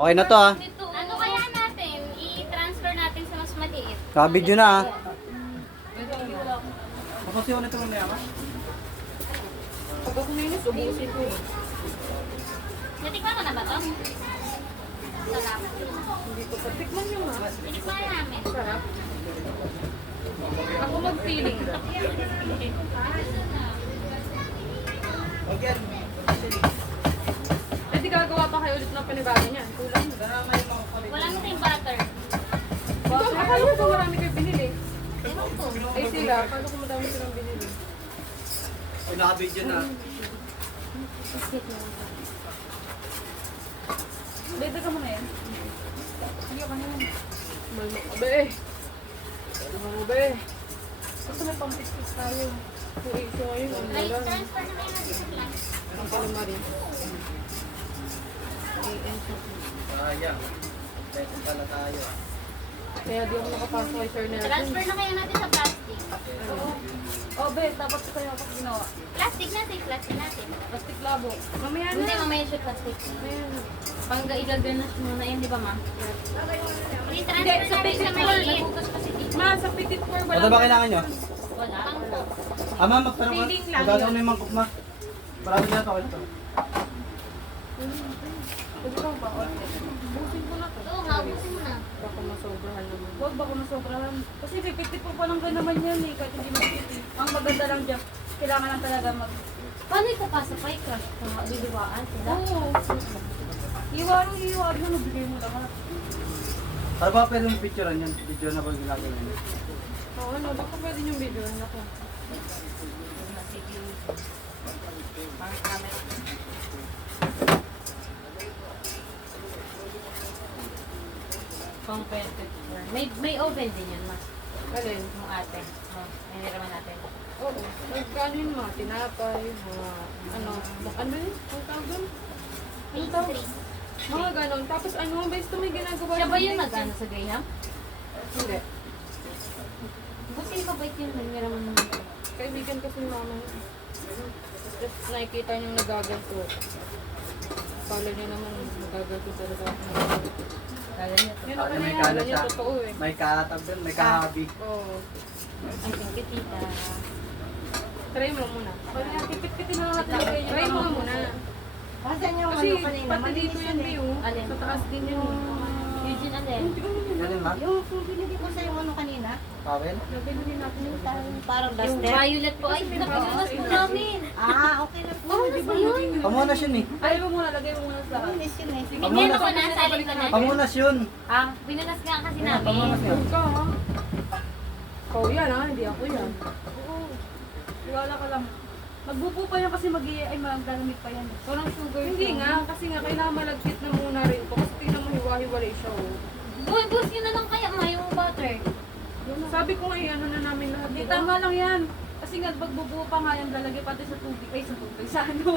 Okay na to ah. Ano kaya natin? I-transfer natin sa mas maliit. Kabidyo na ah. Tapos yun ito mamaya ka? Pag ako minus, ubusin ko. Natikman mo na ba ito? Sarap. Hindi ko pa. Tikman nyo nga. Tinikman na namin. Sarap. Ako mag-feeling. Eh di gagawa pa kayo ulit ng panibago niyan. Kulang. Wala na tayong butter. Ito, akala ko marami kayo binili. Ewan ko. Ay sila, akala ko madami silang binili. Ay, nakabidyo na. Bebe ka muna yan. Sige ka na yan. Malmo ka be. Malmo mo be. Kasi may pampistis tayo. Kung issue ngayon, ang Ay, lalang. transfer na kayo natin sa class. Ang palamari. Sayang. Beto pala tayo. Kaya di ako nakapasok kay Sir Nelson. Transfer na kayo natin sa plastic. Oh, be, dapat ko kaya ako ginawa. Plastic natin, plastic natin. Plastic labo. Mamaya na. Hindi, mamaya siya plastic. Mamaya na. Pang igaganas muna yun, di ba ma? Hindi, I-transfer sa natin petit sa four. maliit. Ma, sa petit four wala. Ano ba kailangan nyo? Wala. Pangko. Ama, magtanong ka. Feeling lang Magkano yun. na yung mangkok ma? Parami na to. Ito. Pwede lang ba? Busin ko na to. Oo nga, ubusin mo na. Baka masobrahan naman. Huwag baka masobrahan. Kasi 54 pa lang ka naman yan eh. Kahit hindi makikita. Ang maganda lang dyan, kailangan lang talaga mag... Paano ipapasa pa yung crush kung liliwaan sila? Oo. Iwarang-iwag na nabigay mo lahat. Ano ba pwede yung picturean yan? Video na ba ginagawa nyo? Oo, ano? Baka pwede yung video. Ano ko? Pang 24. May oven din yan, ma. Alin? Yung ate. Oh, may niraman natin. Oo. Nagkano yun mga tinapay, mga ano yun? Ang tawag doon? Ang tawag? Mga ganon. Tapos ano, basta may ginagawa. Siya ba yung yung basic? nag-ano sa Graham? Hindi. Buti yung kabait yung niraman mo. Kaibigan kasi ni mama niya. Tapos nakikita niyang nagaganto. Kala niya naman nagaganto talaga. Kala niya to. Yun Ah, naman may yan. kalat Kala niya siya. totoo eh. May katab doon, may kahabi. Oo. Ay, thank you, tita. Try mo muna. Pipit-pitin na lahat ng ganyan. Try mo muna. Pasan yung Kasi ano kanina, pati dito malinis yung yun eh. view. Alin? Sa taas din yun. Eugene, alin? Ganun ma? Yung binili ko sa yung ano kanina, Towel? Nabili natin yung parang Yung duster. violet po. Ay, napinunas po namin. Okay na po. Mamunas ba yun? Pamunas yun eh. Ayaw mo muna, lagay mo muna sa lahat. Malinis yun eh. Sige. Hindi na po na, salin ko na. Pamunas yun. Ah, pinunas nga kasi namin. Pamunas yun. Huwag ka ha. Ikaw yan ha, hindi ako yan. Oo. Iwala ka lang. Magbubo pa yan kasi ay magagamit pa yan. Parang sugar. Hindi nga, kasi nga kailangan malagkit na muna rin to. Kasi tingnan mo hiwa-hiwalay siya oh. Uy, bus yun na lang kaya ma, yung butter. Sabi ko nga ano na namin lahat. Hindi, tama lang yan. Kasi nga, magbubuo pa nga yan, lalagay pati sa tubig. Ay, sa tubig. Sa ano?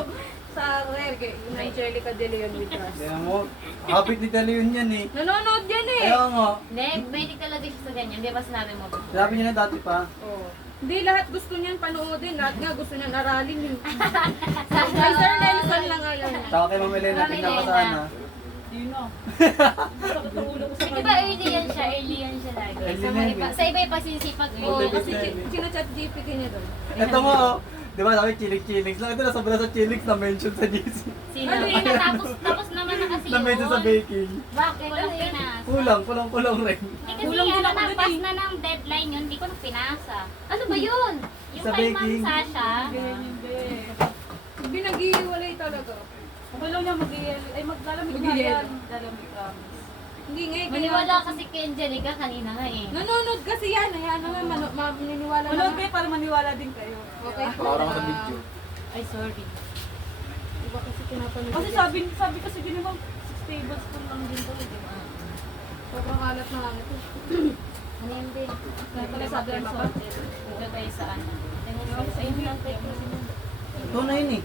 Sa reg. Okay, yung Angelica De Leon with us. Kaya mo, habit ni Talion yan eh. Nanonood yan eh! Kaya nga, Hindi, may talaga siya sa ganyan. Di ba sinabi mo? sinabi niya na dati pa. Oh. Hindi lahat gusto niyan panoodin, lahat nga gusto niyan aralin eh. Kay Sir Nelson lang ayaw niya. Saka kay Mama Elena, tingnan ko sana. Yun na. Sakit ang ulo ko sa Di ba early yan siya? Early yan siya lagi. Early Sa, na mga yun iba, eh. sa iba-iba sinisipag Oo, early. kasi sinachat GPT niya doon. Ito mo oh. Di ba sabi chilik-chilik lang. Ito na sobra sa chilik na mention sa GC. Sino? Tapos naman na kasi Na mention sa yun. baking. Bakit? Walang pinasa. Kulang rin. Eh, kasi Kulang din ako nagpas dun eh. na ng deadline yun, hindi ko na pinasa. Ano ba yun? Yung Sa kay Ma'am baking. Sasha. Hindi. Binag-iwalay talaga. Okay lang niya ay maglalamig na Mag-iel. yan. Lalamig promise. Hindi nga eh. Maniwala kasi kay Angelica kanina nga eh. Nanonood kasi yan. Ayan naman, maniniwala Manood na. kayo para maniwala din kayo. Okay. Parang sa video. Ay, sorry. Iba kasi pinapanood. Kasi sabi kasi din naman, 6 tablespoon lang din to. Di ba? Sobrang alat na lang ito. Ano yan din? Kaya pala sabi ng salt. Dito tayo sa ano. Ayun lang tayo. Ito na yun eh.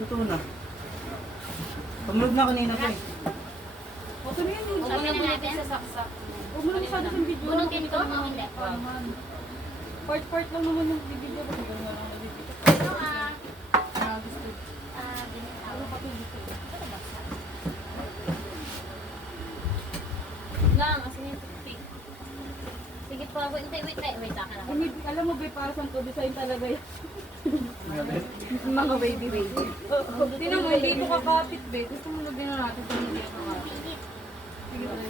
Ito na. Pamulog na kanina ko eh. O, ito na yan. Yung Huwag sabi na na natin sa saksak. Huwag mo na masyado sa video. Bunugin ko? Makita mo Hindi. pa naman. Part lang naman yung video ko. Kung gano'n lang nabibigay. Ano Gusto. binitaw. Ano pa ito dito? wait, wait, akin ako. Alam mo ba, para sa to design talaga yan. Mga baby. Tingnan mo, hindi ito kakapit, be. Gusto mo lagyan na natin kung hindi ito kakapit. Sige, tayo.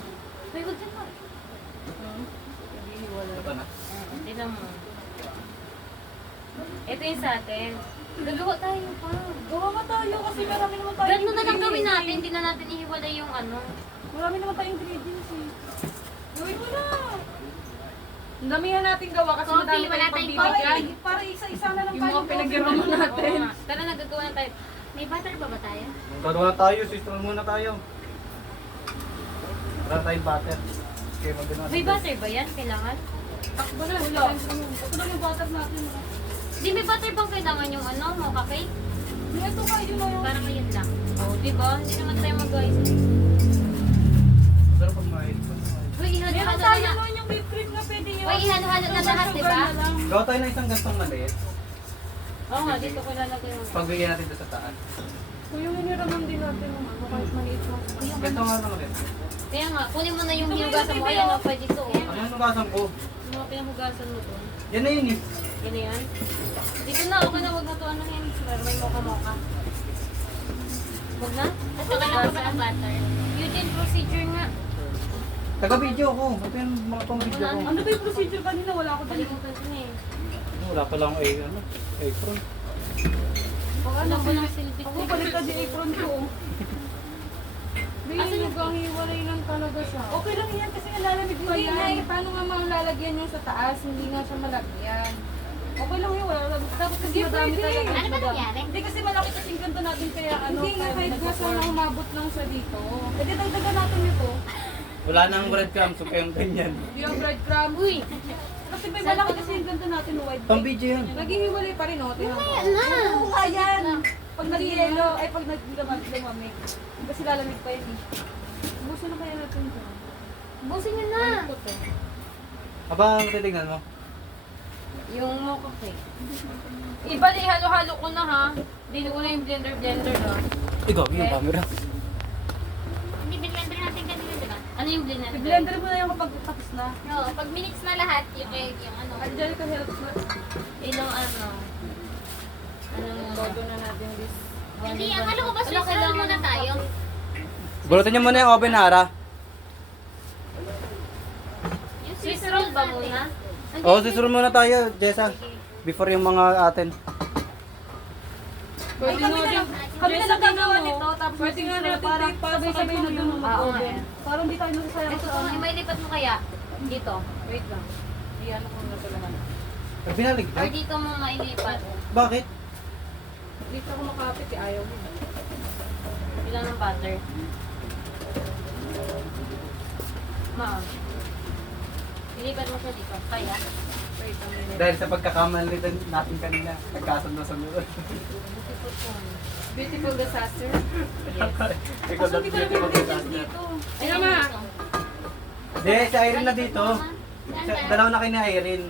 May wag dyan pa. Ito na. Tignan mo. Ito yung sa atin. Gagawa tayo pa. Gawa nga tayo kasi marami naman tayo. Ganito na lang gawin natin. Hindi na natin ihiwalay yung ano. Marami naman tayong ingredients eh. Gawin mo na. Ang damihan natin gawa kasi Coffee, madami wala tayong tayong pagbibigyan. Para isa-isa na lang Yung mga tayo. pinaghiraman natin. Oo nga. Tara, nagagawa na tayo. May butter pa ba tayo? Gagawa na tayo, sister muna tayo. Wala tayong butter. Okay, magano'n. May butter ba yan? Kailangan? Takbo na. Wala. Ito lang yung butter natin. Di may butter bang kailangan yung ano, mocha cake? Ito ka, yun na yun. Parang ngayon lang. Oo, di ba? Hindi naman tayo mag-guys. Pero pag mahal pa. Uy, Meron ihalo-halo tayo na. noon yung whipped cream na pwede yun. Uy, ihalo-halo na lahat, di ba? Gawa tayo ng isang gantong maliit. Oo nga, dito ko lalagay yung... Pagbigyan natin ito sa taas. Kung yung hiniraman din natin ng ano, kahit maliit lang. Ganito nga lang ulit. Kaya nga, kunin mo na yung hinugasan mo. Ayan, oh, pwede ito. Ano yung nugasan ko? Yung mga pinahugasan mo doon. Yan na yun eh. Yan na yan. Dito na, okay na, wag na to. Ano yan? May mocha-mocha. Wag na? At saka lang pa ng butter. Yun din procedure nga. Taga-video ko. Ito yung mga pang-video ko. Ano ba yung procedure kanina? Wala ako dali. Kalimutan ko na eh. Wala pa lang apron. Alam ko lang silbit Ako ko. balik ka di apron ko. Asan yung hiwalay lang talaga siya. Okay lang yan kasi nalalamig pa Hindi nga eh, yan. paano nga mga lalagyan yung sa taas? Hindi nga siya malagyan. Okay lang yun. Wala lang. Tapos kasi Hindi madami pwede. talaga. Ano ba nangyari? Hindi kasi malaki kasing ganito natin kaya ano. Hindi nga, kaya kahit nga sana nag-form. umabot lang siya dito. Pwede dagdagan natin ito. Wala nang breadcrumbs, so kayong ganyan. Hindi yung breadcrumb. Uy! Kasi may malaki kasi yung ganito natin wide. Pang video yan. Naghihiwalay pa rin, oh. Tingnan mo. Ayan na! Oo nga yan. Pag nag-yelo, ay pag nag-lumamig. Kasi lalamig pa yun eh. Buso na kaya natin ito. Busin nyo na! Habang titignan mo. Yung mocha cake. Iba na halo-halo ko na ha. Dito ko na yung blender ha. Ikaw, yung camera. Hindi, binlender natin kanina, di ba? Ano yung blender? I-blender mo na yung kapag tapos na. Oo, pag minix na lahat, yung egg, yung ano. Andiyan ka help na. Ilang ano. Ano muna. Bago na natin this. Hindi, akala ko ba Swiss roll muna tayo? Bulutin niyo muna yung oven, Hara. Yung Swiss roll ba muna? Oo, susunod muna tayo, Jessa. Before yung mga atin. Ay, kami na lang. Kami na lang gagawa nito. Tapos Pwede nga natin para take sabay-sabay na dun Oo, mag-oven. nga. Para hindi tayo nasasayang Ito sa to, ano. may lipat mo kaya? Dito. Wait lang. Iyan ko na ito lahat. Binalig Or dito mo mailipat. Bakit? Dito ako makapit eh. Ayaw mo. Ilan ng butter? Ma'am. Ilipat mo siya dito. Kaya? Wait a minute. Dahil sa pagkakamali natin kanina, nagkasundo-sundo. Bukipot mo. Beautiful disaster. Ikaw Kasi hindi ko namin ingredients dito. dito. Ayun ma. Hindi, si Irene na dito. Dalawa na kayo ni Irene.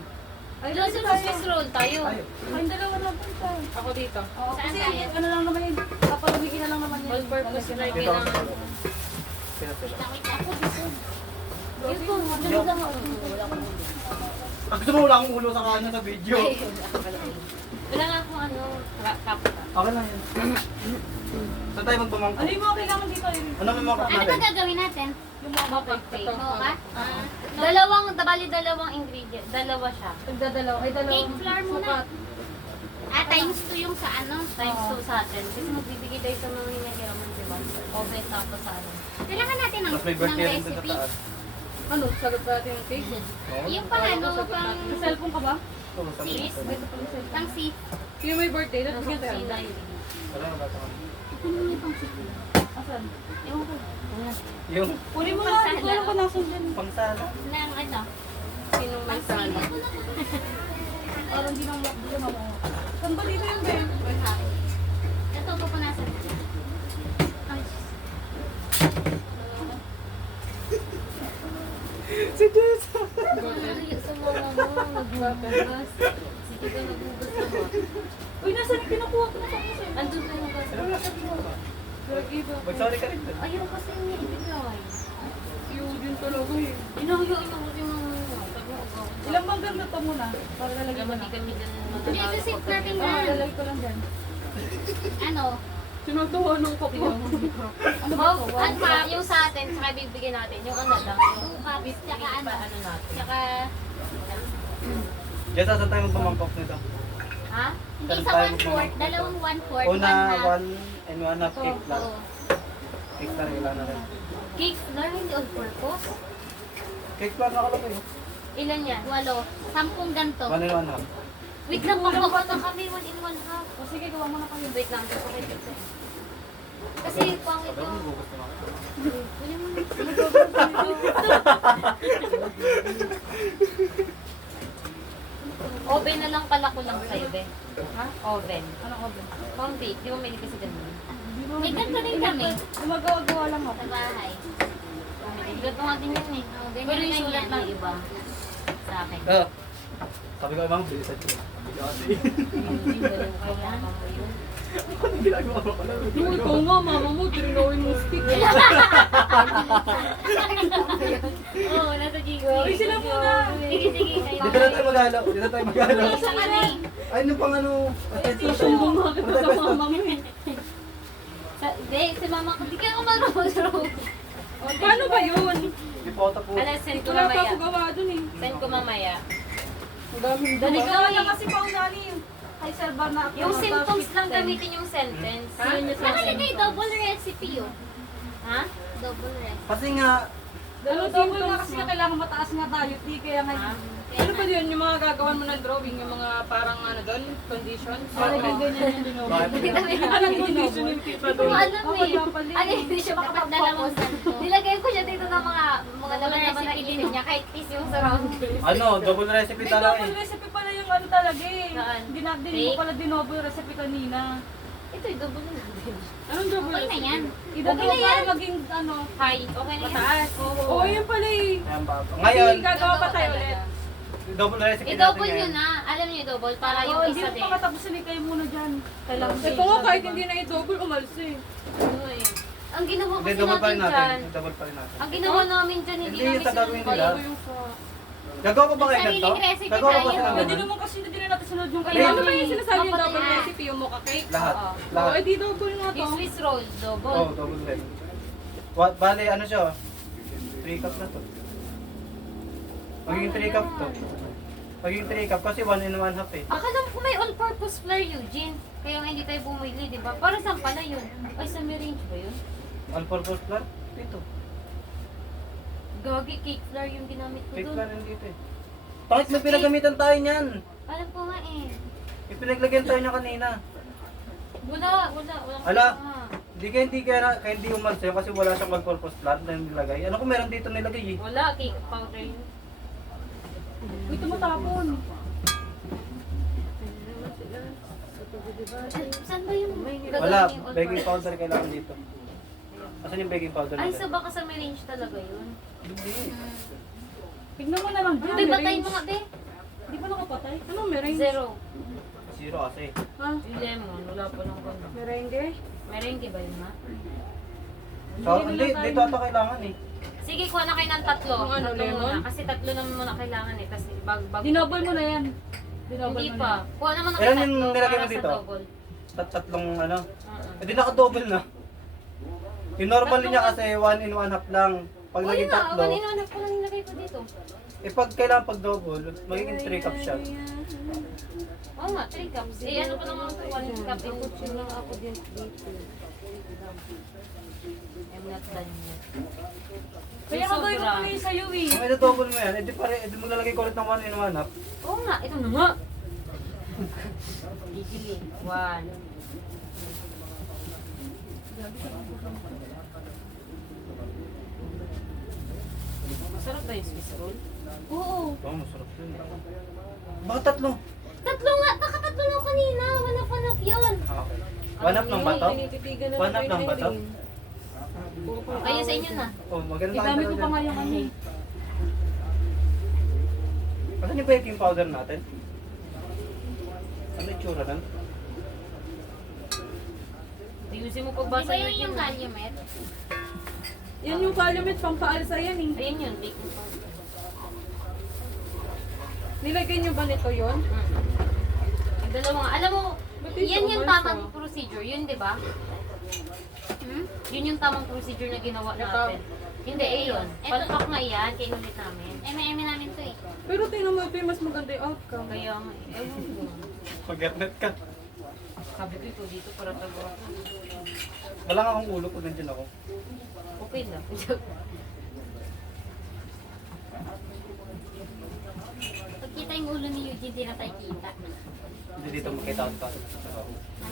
Ay, Doon dito sa tayo. Swiss roll tayo. Ay, Ay, dalawa na punta. Ako dito. Oo, Saan kasi tayo? ano lang naman yun. Papalamigin na lang naman yan. All purpose Lalagyan na na- dito. kailangan. Yun po, sunod lang ako. Wala akong ulo. Gusto mo wala akong ulo sa kanya sa video. Wala nga akong ano, kapta. Okay lang yan. Saan tayo magbamangko? Ano yung mga kailangan dito? Ano may mga Ano ba natin? gagawin natin? Yung mga Cake. Mocha? Dalawang ingredient. Dalawa siya. Nagdadalaw. Ay, dalawa. Cake flour muna. Times 2 yung sa ano? Times 2 sa atin. Kasi magbibigay tayo sa mga hinahiraman, di ba? Oven tapos sa ano. Kailangan natin ng, Tapos may ng birthday rin dun sa recipe. taas. Ano? Sagot ba natin yung cake? Yung pang ano, pang May cellphone ka ba? Oo, sa sis. mga- Pang si. Yung may birthday, Nasa tapos kita kusina yan. yun. Wala na ba ito? Ano yung pang si? Asan? Ewan ko. Yung Kunin mo nga. Hindi ko alam kung nasan din. pangsala. Nang ano? Sinong may Pang sala? si. Parang di na mo. Saan ba dito yung Ben? Ito, pupunasan. Ay, Si Jessa. Ay, sa mga mo, nagbubugas. Sige ka nagbubugas ka ba? Uy, nasan yung kinukuha ko na sa kasi? Andun pa yung gas. Mag-sorry ka rin dun. Ayaw kasi niya ibigay. Yung yun talaga eh. Inahayain ako si mga. Sabi ko, Ilang bang luto muna. Para lalagyan mo na. Kami dyan Hindi, isasave natin Ah, yan. lalagay ko lang dyan. Ano? Sinutuwa nung kopo. Ano ba ito? Ano ba? Yung sa atin, saka bibigyan natin. Yung ano lang. Yung cups, tsaka ano. Ano natin? Tsaka, Jess, saan tayo magpamampok nito? ha? Hindi Saan sa tayo 1/4. Dalawang 1/4. Una, 1/2. 1 cake lang. Oo. Cake lang, ilan na rin. Cake flour, hindi all purpose. Cake lang nakalagay. Ilan yan? 8. 10 ganito. 1 and 1 half. Wait lang, magkakawa na kami. 1 in 1 half. O sige, gawa mo na kayo. Wait lang, gusto ko ito. Kasi pangit ko. Kunin mo na. Oven na lang pala ko lang sa'yo, be. Ha? Oven. Ano ko ba? Pang bake. Di ba may kasi ganun? May ganito rin kami. Gumagawa-gawa lang ako. Sa bahay. Ganito nga din yan eh. Pero yung sulat ng iba. Sa akin. Ah. Sabi ko, Ma'am, bilisan ko. Sabi ko kasi. Hindi ganun kaya. Ano ginagawa mo pala? Yung ikaw nga, mama mo, tinawin mo stick. Oo, nasa Gigo. Ay, sila muna. Sige, sige. Kayo. Dito na tayo mag-halo. Dito na tayo mag-halo. Isa ka na eh. Ay, ano pang ano? Sumbong nga kita sa mama mo eh. Hindi, si mama ko. Hindi ka mag-roll. Paano ba yun? Ipota po. Alas, send ko Wala pa mamaya. ako gawa dun eh. Send ko mamaya. Ang daming Dali gawa. ka Gawa eh. na kasi paunani yung kay Sir Bar na Yung symptoms lang gamitin yung sentence. Ha? Nakalagay double recipe yun. Ha? Double recipe. Kasi nga, Ano double nga kasi kailangan mataas nga tayo. Di kaya nga. Ano ba yun? Yung mga gagawan mo ng drawing, yung mga parang ano doon, conditions? Parang ganyan yung dino. bakit? Anong condition yung tita Hindi ko doon? alam Ako eh. dapat Ano hindi siya makapagdalawang santo. Nilagay ko siya dito ng mga double recipe din niya kahit is yung surroundings. Ano, double recipe May talaga double eh. recipe pala yung ano talaga eh. Saan? Dinagdin mo pala dinoble recipe kanina. Ito yung double na natin. Anong double Okay na recipe? yan. Idadalo Okay na yan. para maging ano. Hi. Okay na yan. Mataas. Oo, yun pala eh. Ayan pa. Ngayon, Ngayon, gagawa pa tayo ulit. double recipe natin I-double ngayon. nyo na. Alam nyo i-double para Oo, yung hindi isa mo din. pa katapusin eh, kayo muna dyan. Kailangan Ito nga, kahit hindi na i-double, umalis eh. Ano eh. Ang ginawa Hindi, kasi double pa rin natin natin. dyan. Double pa rin natin. Ang ginawa namin dyan, hindi Hindi, namin sa gagawin nila. sinusunod. Yung sa... Gagawa ko ba kayo Sariling ganito? recipe Gagawa ko ba tayo. sila ng Hindi ganun? naman kasi hindi na natin sunod yung Hindi. kailangan. Ano ba yung sinasabi yung Dapat double yan. recipe, yung mocha cake? Lahat. Oo. Oh, Lahat. edi double nga to. Yung Swiss roll, double. Oo, double recipe. Bale, ano siya? 3 cup na to. Magiging 3 cup to. Magiging 3 cup kasi 1 and 1 half eh. Akala ko may all-purpose flour, Eugene. Kaya nga hindi tayo bumili, di ba? Para saan pala yun? Ay, sa Mirange ba yun? All-purpose flour? Ito. Gagi, cake flour yung ginamit ko Cake doon. flour nandito eh. Bakit may pinagamitan tayo niyan? Alam ko nga eh. Ipinaglagyan tayo niya kanina. Wala. Ala. Hindi kaya hindi umalis yun kasi wala siyang all-purpose flour na nilagay. Ano kung meron dito nilagay eh? Wala, cake powder yun. Uy, tumutapon. Saan ba yung Wala, gagawin yung baking all-purpose? powder kailangan dito. Asan yung baking powder Ay, natin? so baka sa Mirange talaga yun. Hindi. Tignan mo na lang dyan. Be, patay mo nga, be. Di ba nakapatay? Ano, merengue? 0. Zero kasi. Ha? Yung lemon, wala pa lang gano'n. Merengue? Merengue ba yun, ha? So, hindi, dito ata kailangan eh. Sige, kuha na kayo ng tatlo. Yung ano, Tatlo lemon? muna. Kasi tatlo naman muna kailangan eh. Tapos bag. Dinoble mo na yan. Dinoble Hindi mo pa. na. Kuha naman ng Ilan tatlo yung nilagay para mo sa dito? double. Tatlong ano. Oo. Eh di naka-double na. Yung normal niya kasi 1 in 1 half lang. Pag Oo, naging yun na. tatlo, Kaninanap ko lang nilagay ko dito. eh pag kailangan pag double, magiging 3 cups siya. Oo nga, 3 cups. Eh, ano pa naman ito? 1 cup in kutsyon lang ako din dito. I'm not done yet. Kaya nga gawin ko Sobra. pala yung sa'yo eh. Kung ito-double mo yan, edi pare, edi maglalagay ko ulit ng 1 in 1 half. Oo nga, ito na nga. Gigili. 1. Masarap ba yung Swiss roll? Oo. Oo, masarap yun. Bakit tatlo? Tatlo nga! Nakatatlo lang kanina! Wanap-wanap yun! Ah, okay. 1 half lang ba to? Tinititigan na 1 half lang ba to? Ayun sa inyo na. Oh, maganda Idami ko pa nga yung ano eh. Asan yung baking powder natin? Ano yung tsura nun? Ayusin mo pagbasa yun yung calumet. Yan yung calumet, pampaalsa yan eh. Ayun yun, baking powder. Nilagay niyo ba nito yun? Yung dalawang, alam mo, Ba't yan yung ito, tamang Marsa? procedure, yun di ba? Yun yung tamang procedure na ginawa natin. Hindi, yun. Palpak nga yan, kinulit namin. Eme namin to eh. Pero tingnan mo, Pi, mas maganda yung outcome. Kaya nga, ewan ko. Pag-etnet ka. Sabi ko ito dito para tago ako. Wala nga akong ulo kung nandiyan ako. Okay lang. Pagkita yung ulo ni Eugene, di na tayo kita. Hindi dito makita ang pa. Ano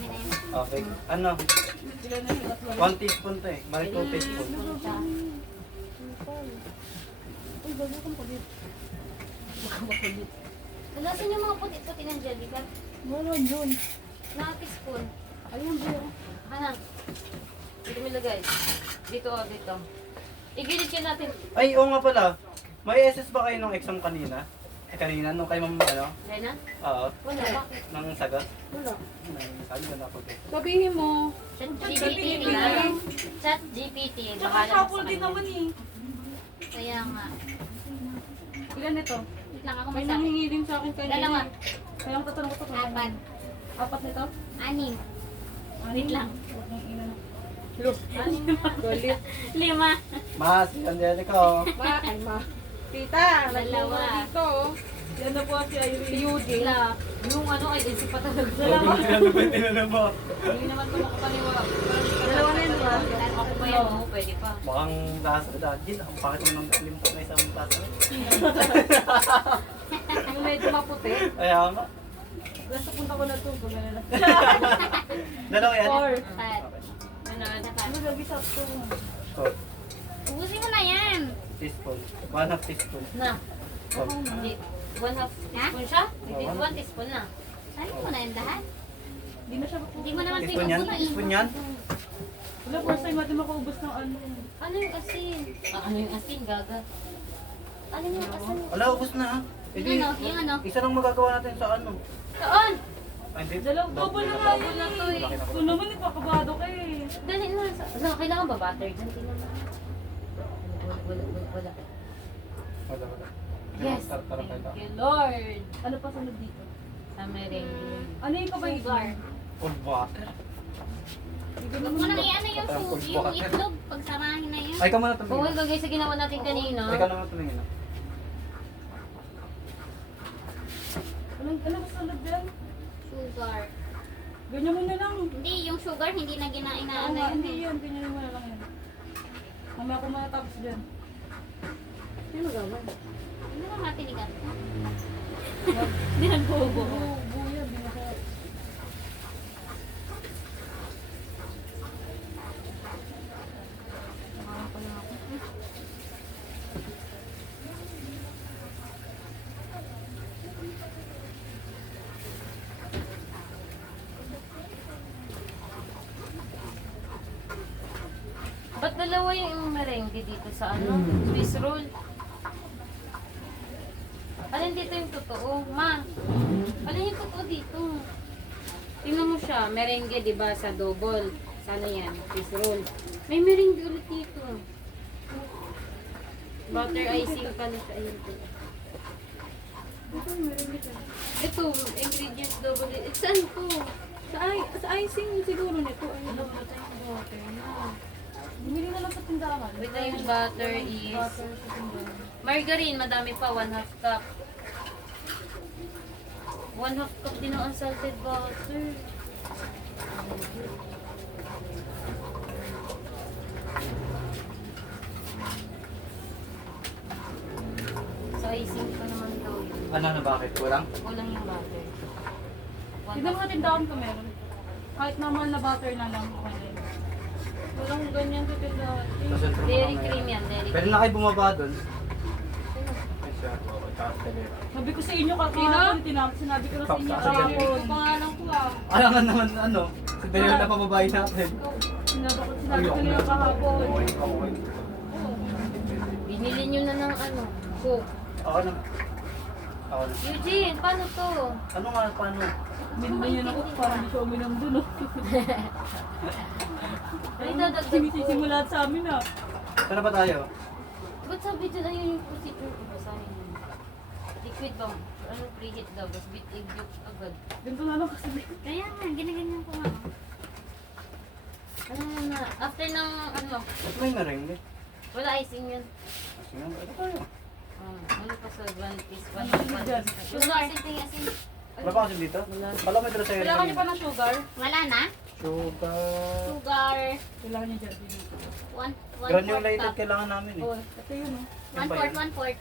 na yun? Okay. Ano? Ilan na yun? 1 teaspoon to eh. Balik 2 teaspoon. Uy, bago kang palit. Alasin yung mga puti-puti ng jelly ka. Wala yun. Naka-teaspoon. Ayun, bro. Hanang. Dito mo ilagay. Dito o, dito. Igilid yun natin. Ay, oo nga pala. May SS ba kayo nung exam kanina? Kanina, nung kayo ano? Lena? Oo. Wala, bakit? Nang sagot? Wala. Sabi ko na ako eh. Sabihin mo. Chat GPT GPT lang. lang. Chat GPT. Tsaka Bahala shuffle sa din kanya. naman eh. Kaya nga. Ilan ito? Wait lang ako May masabi. nanghingi din sa akin kanina. Dalawa. Kaya ang tatanong ko ito. Apat. Apat nito? 6. Wait lang. Look. Galit. 5. Mas, Angelica oh. Ma, ay ma. Tita, Dalawa. naglawa dito. Yan na po si Eugene. Sila. Yung ano, ay isip pa talaga. Dalawa. Ano ba yung tinanong mo? Hindi naman ko makapaniwala. Dalawa na yun, diba? Ako pa yan, oo, pwede pa. Mukhang lasa na. Jin, ang pakit mo ng limpo na isang tasa. Yung medyo maputi. Kaya nga. Basta punta ko na ito. Gumana na. Dalawa yan. 4. Pat. Ano, Ano lagi sa ito? So, Ubusin mo na yan. teaspoon. 1/2 teaspoon. na. So, Hindi. 1/2 teaspoon siya? Hindi, 1 teaspoon na. Sabi mo na yung lahat. Hindi na siya Hindi mo naman teaspoon yan? pinupunin. Teaspoon yan? Wala, first time natin makaubos ng ano. Ano yung asin? Ano yung asin, gaga? Ano yung asan? Wala, ubos na ha. Hindi, Yung ano? isa lang magagawa natin sa ano. Saan? Ay, hindi. Dalawang double na nga yun na to eh. eh. Ito naman, ipakabado ka eh. Dali na. Kailangan ba butter dyan? Tingnan mo. Wala. Wala, wala. Yes. Tarap tayo. Thank you, Lord. Ano pa sunod dito? Sa merengue. Ano yung kabay? Sugar. Cold water. Huwag mo nang i-ano yung itlog. Pagsamahin na yun. Ay, ka muna Kung tumingin. ilagay sa ginawa natin kanina. Ay, ka naman tumingin. Ano ba sunod dyan? Sugar. Ganyan mo na lang. Hindi, yung sugar hindi na Oo inaano nga, yun hindi eh. yan. Ganyan mo na lang yan. Mamaya ko matapos dyan. Sino gawin? Hindi naman matinigan. Hindi nagbubo. Buya, di na siya. Ba't dalawa yung merengue dito sa ano? Swiss roll? Alin dito yung totoo? Ma, alin yung totoo dito? Tingnan mo siya, merengue di ba sa double? Sana yan, Swiss roll. May merengue ulit dito. Butter icing pala siya. Ayun po. Ito, ingredients double. Saan to? Sa icing siguro nito. Ano ba ito yung butter na? Bumili na lang sa tindahan. Wait na yung butter is... Butter sa tindahan. Margarine, madami pa, 1/2 cup. 1/2 cup din ang unsalted butter. So, icing pa naman daw yun. Ano na, bakit? Walang? Kulang yung butter. Hindi mga tindahan ko meron. Kahit normal na butter na lang. Okay na yun. Walang ganyan sa tindahan. Sa sentro Dairy mamaya. cream yan, dairy Pwede cream. na kayo bumaba doon. Ay, siya. Okay, tapos kali. Sabi ko sa inyo kahapon, sinabi ko na sa inyo Paksa sa kahapon. delivery. Pangalan ko ah. Alangan naman ano, sa dalawa na pababae natin. Sinabi ko na kahapon. Okay. Binili nyo na ng ano, Coke. Ako na. Ako na. Eugene, paano to? Ano nga, paano? Minman yun ako para hindi siya uminom dun. Oh. Ay, dadagdag ko. Sinisisimula sa amin ah. Saan na ba tayo? Ba't sabi dyan ayun yung procedure ko? Basahin mo. Liquid ba? Ano preheat daw? Tapos beat egg yolk agad. Ganito na lang kasi. Kaya nga, ginaganyan ko nga. Ano na? After ng ano? Ba't may merengue? Wala icing yun. Kasi nga, ano tayo? Ano pa sa one piece? One Ano piece. dyan? Sugar. Asin. Wala pa kasi dito? Wala may dala sa'yo. Kailangan niyo pa ng sugar? Wala na? Sugar. Sugar. Kailangan niyo dyan. One Granulated cup. kailangan namin eh. Oh, ito yun oh. Yan ba yun? 1/4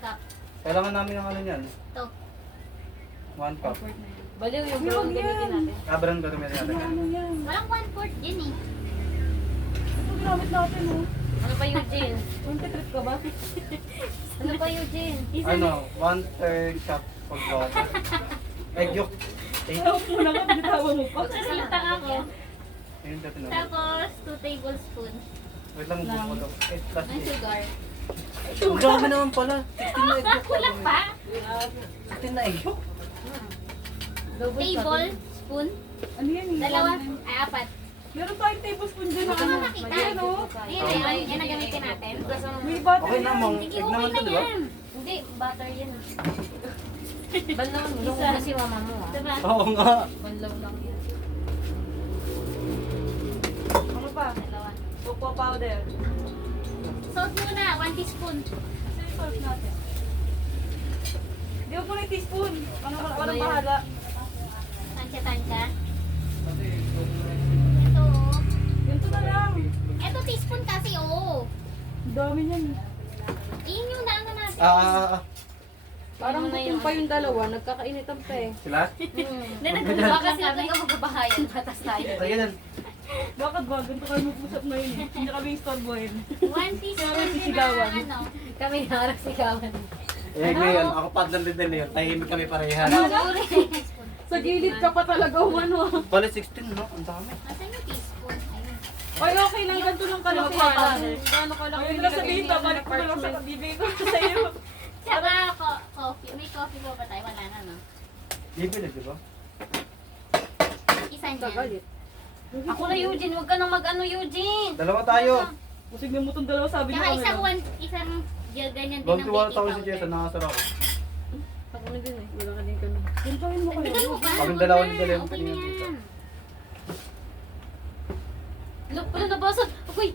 cup. Kailangan namin ng ano niyan. Ito. 1 cup. Comfort na yan. Baliw yung brown gamitin natin. Brand ba gamitin natin? Ano yan? Walang 1/4 din eh. Ito ginamit natin oh. Ano pa Eugene? Kunti trip ka ba? Ano pa Eugene? Ano? 1/3 cup of water. Egg yolk. Tawag mo na nga, binitawan mo pa. Magsasalita ako. Ayun dati na. Tapos, 2 tablespoon Wait lang, magbuko daw. 8 plus ng 8. sugar. Ang dami naman pala. 16 na egg yolk. Kulang pa. 16 na egg yolk. Tablespoon. Ano yan eh? Dalawa. Ay, 4. Meron tayong tablespoon dyan na Baka ano. makita. Ayan oh. Ayun, yan ang gamitin natin. May butter Okay yan. naman. Sige, Egg okay naman na to, di ba? yan. Hindi, butter yan. Banlaw mo na si mama mo ah. Diba? Oo nga. Banlaw lang yun. Ano pa? Dalawa. Cocoa powder. Salt muna, 1 teaspoon. Kasi yung salt natin. Di ba po na yung teaspoon? Walang bahala. Tansya-tansya. Ito. Ganito na lang. Ito teaspoon kasi, oo. Ang dami niyan. Iyon yung naano natin. Parang Ano na gutom yung- pa yung dalawa, nagkakainitan pa eh. Sila? Baka sila nagkababahayan patas tayo. Tayo yan. Bakit ba? Ganito kayo mag-usap ngayon eh. Hindi kami istorbohin. 1 teaspoon din sisigawan. na ano. Kami harap sigawan. Eh ngayon, ako padlan din din yun. Tahimik kami pareha. Sa gilid ka pa talaga umano. Pala 16 no? Ang dami. Asan yung teaspoon? Ayun. Ay, okay lang. Ganito lang kalaki. Gano'n ka lang Ayun lang sabihin, babalik ko na lang sa bibig ko sa iyo. Tsaka coffee. May coffee ba ba tayo? Wala na, no? Bibili, di ba? Isa niyan. Ako na Eugene, huwag ka nang mag-ano Eugene. Dalawa tayo. Kusig mo itong dalawa sabi Tsaka niya. isang ganyan din Bawang ng tiwala baking ako si powder. Jason, nakasara ako. Ako na din eh. Wala ka din kami. Gantahin mo Dagdagan kayo. mo ba? Kaming Huwag dalawa na. ni Dalem. Okay na yan. Look, pala nabasag. Uy,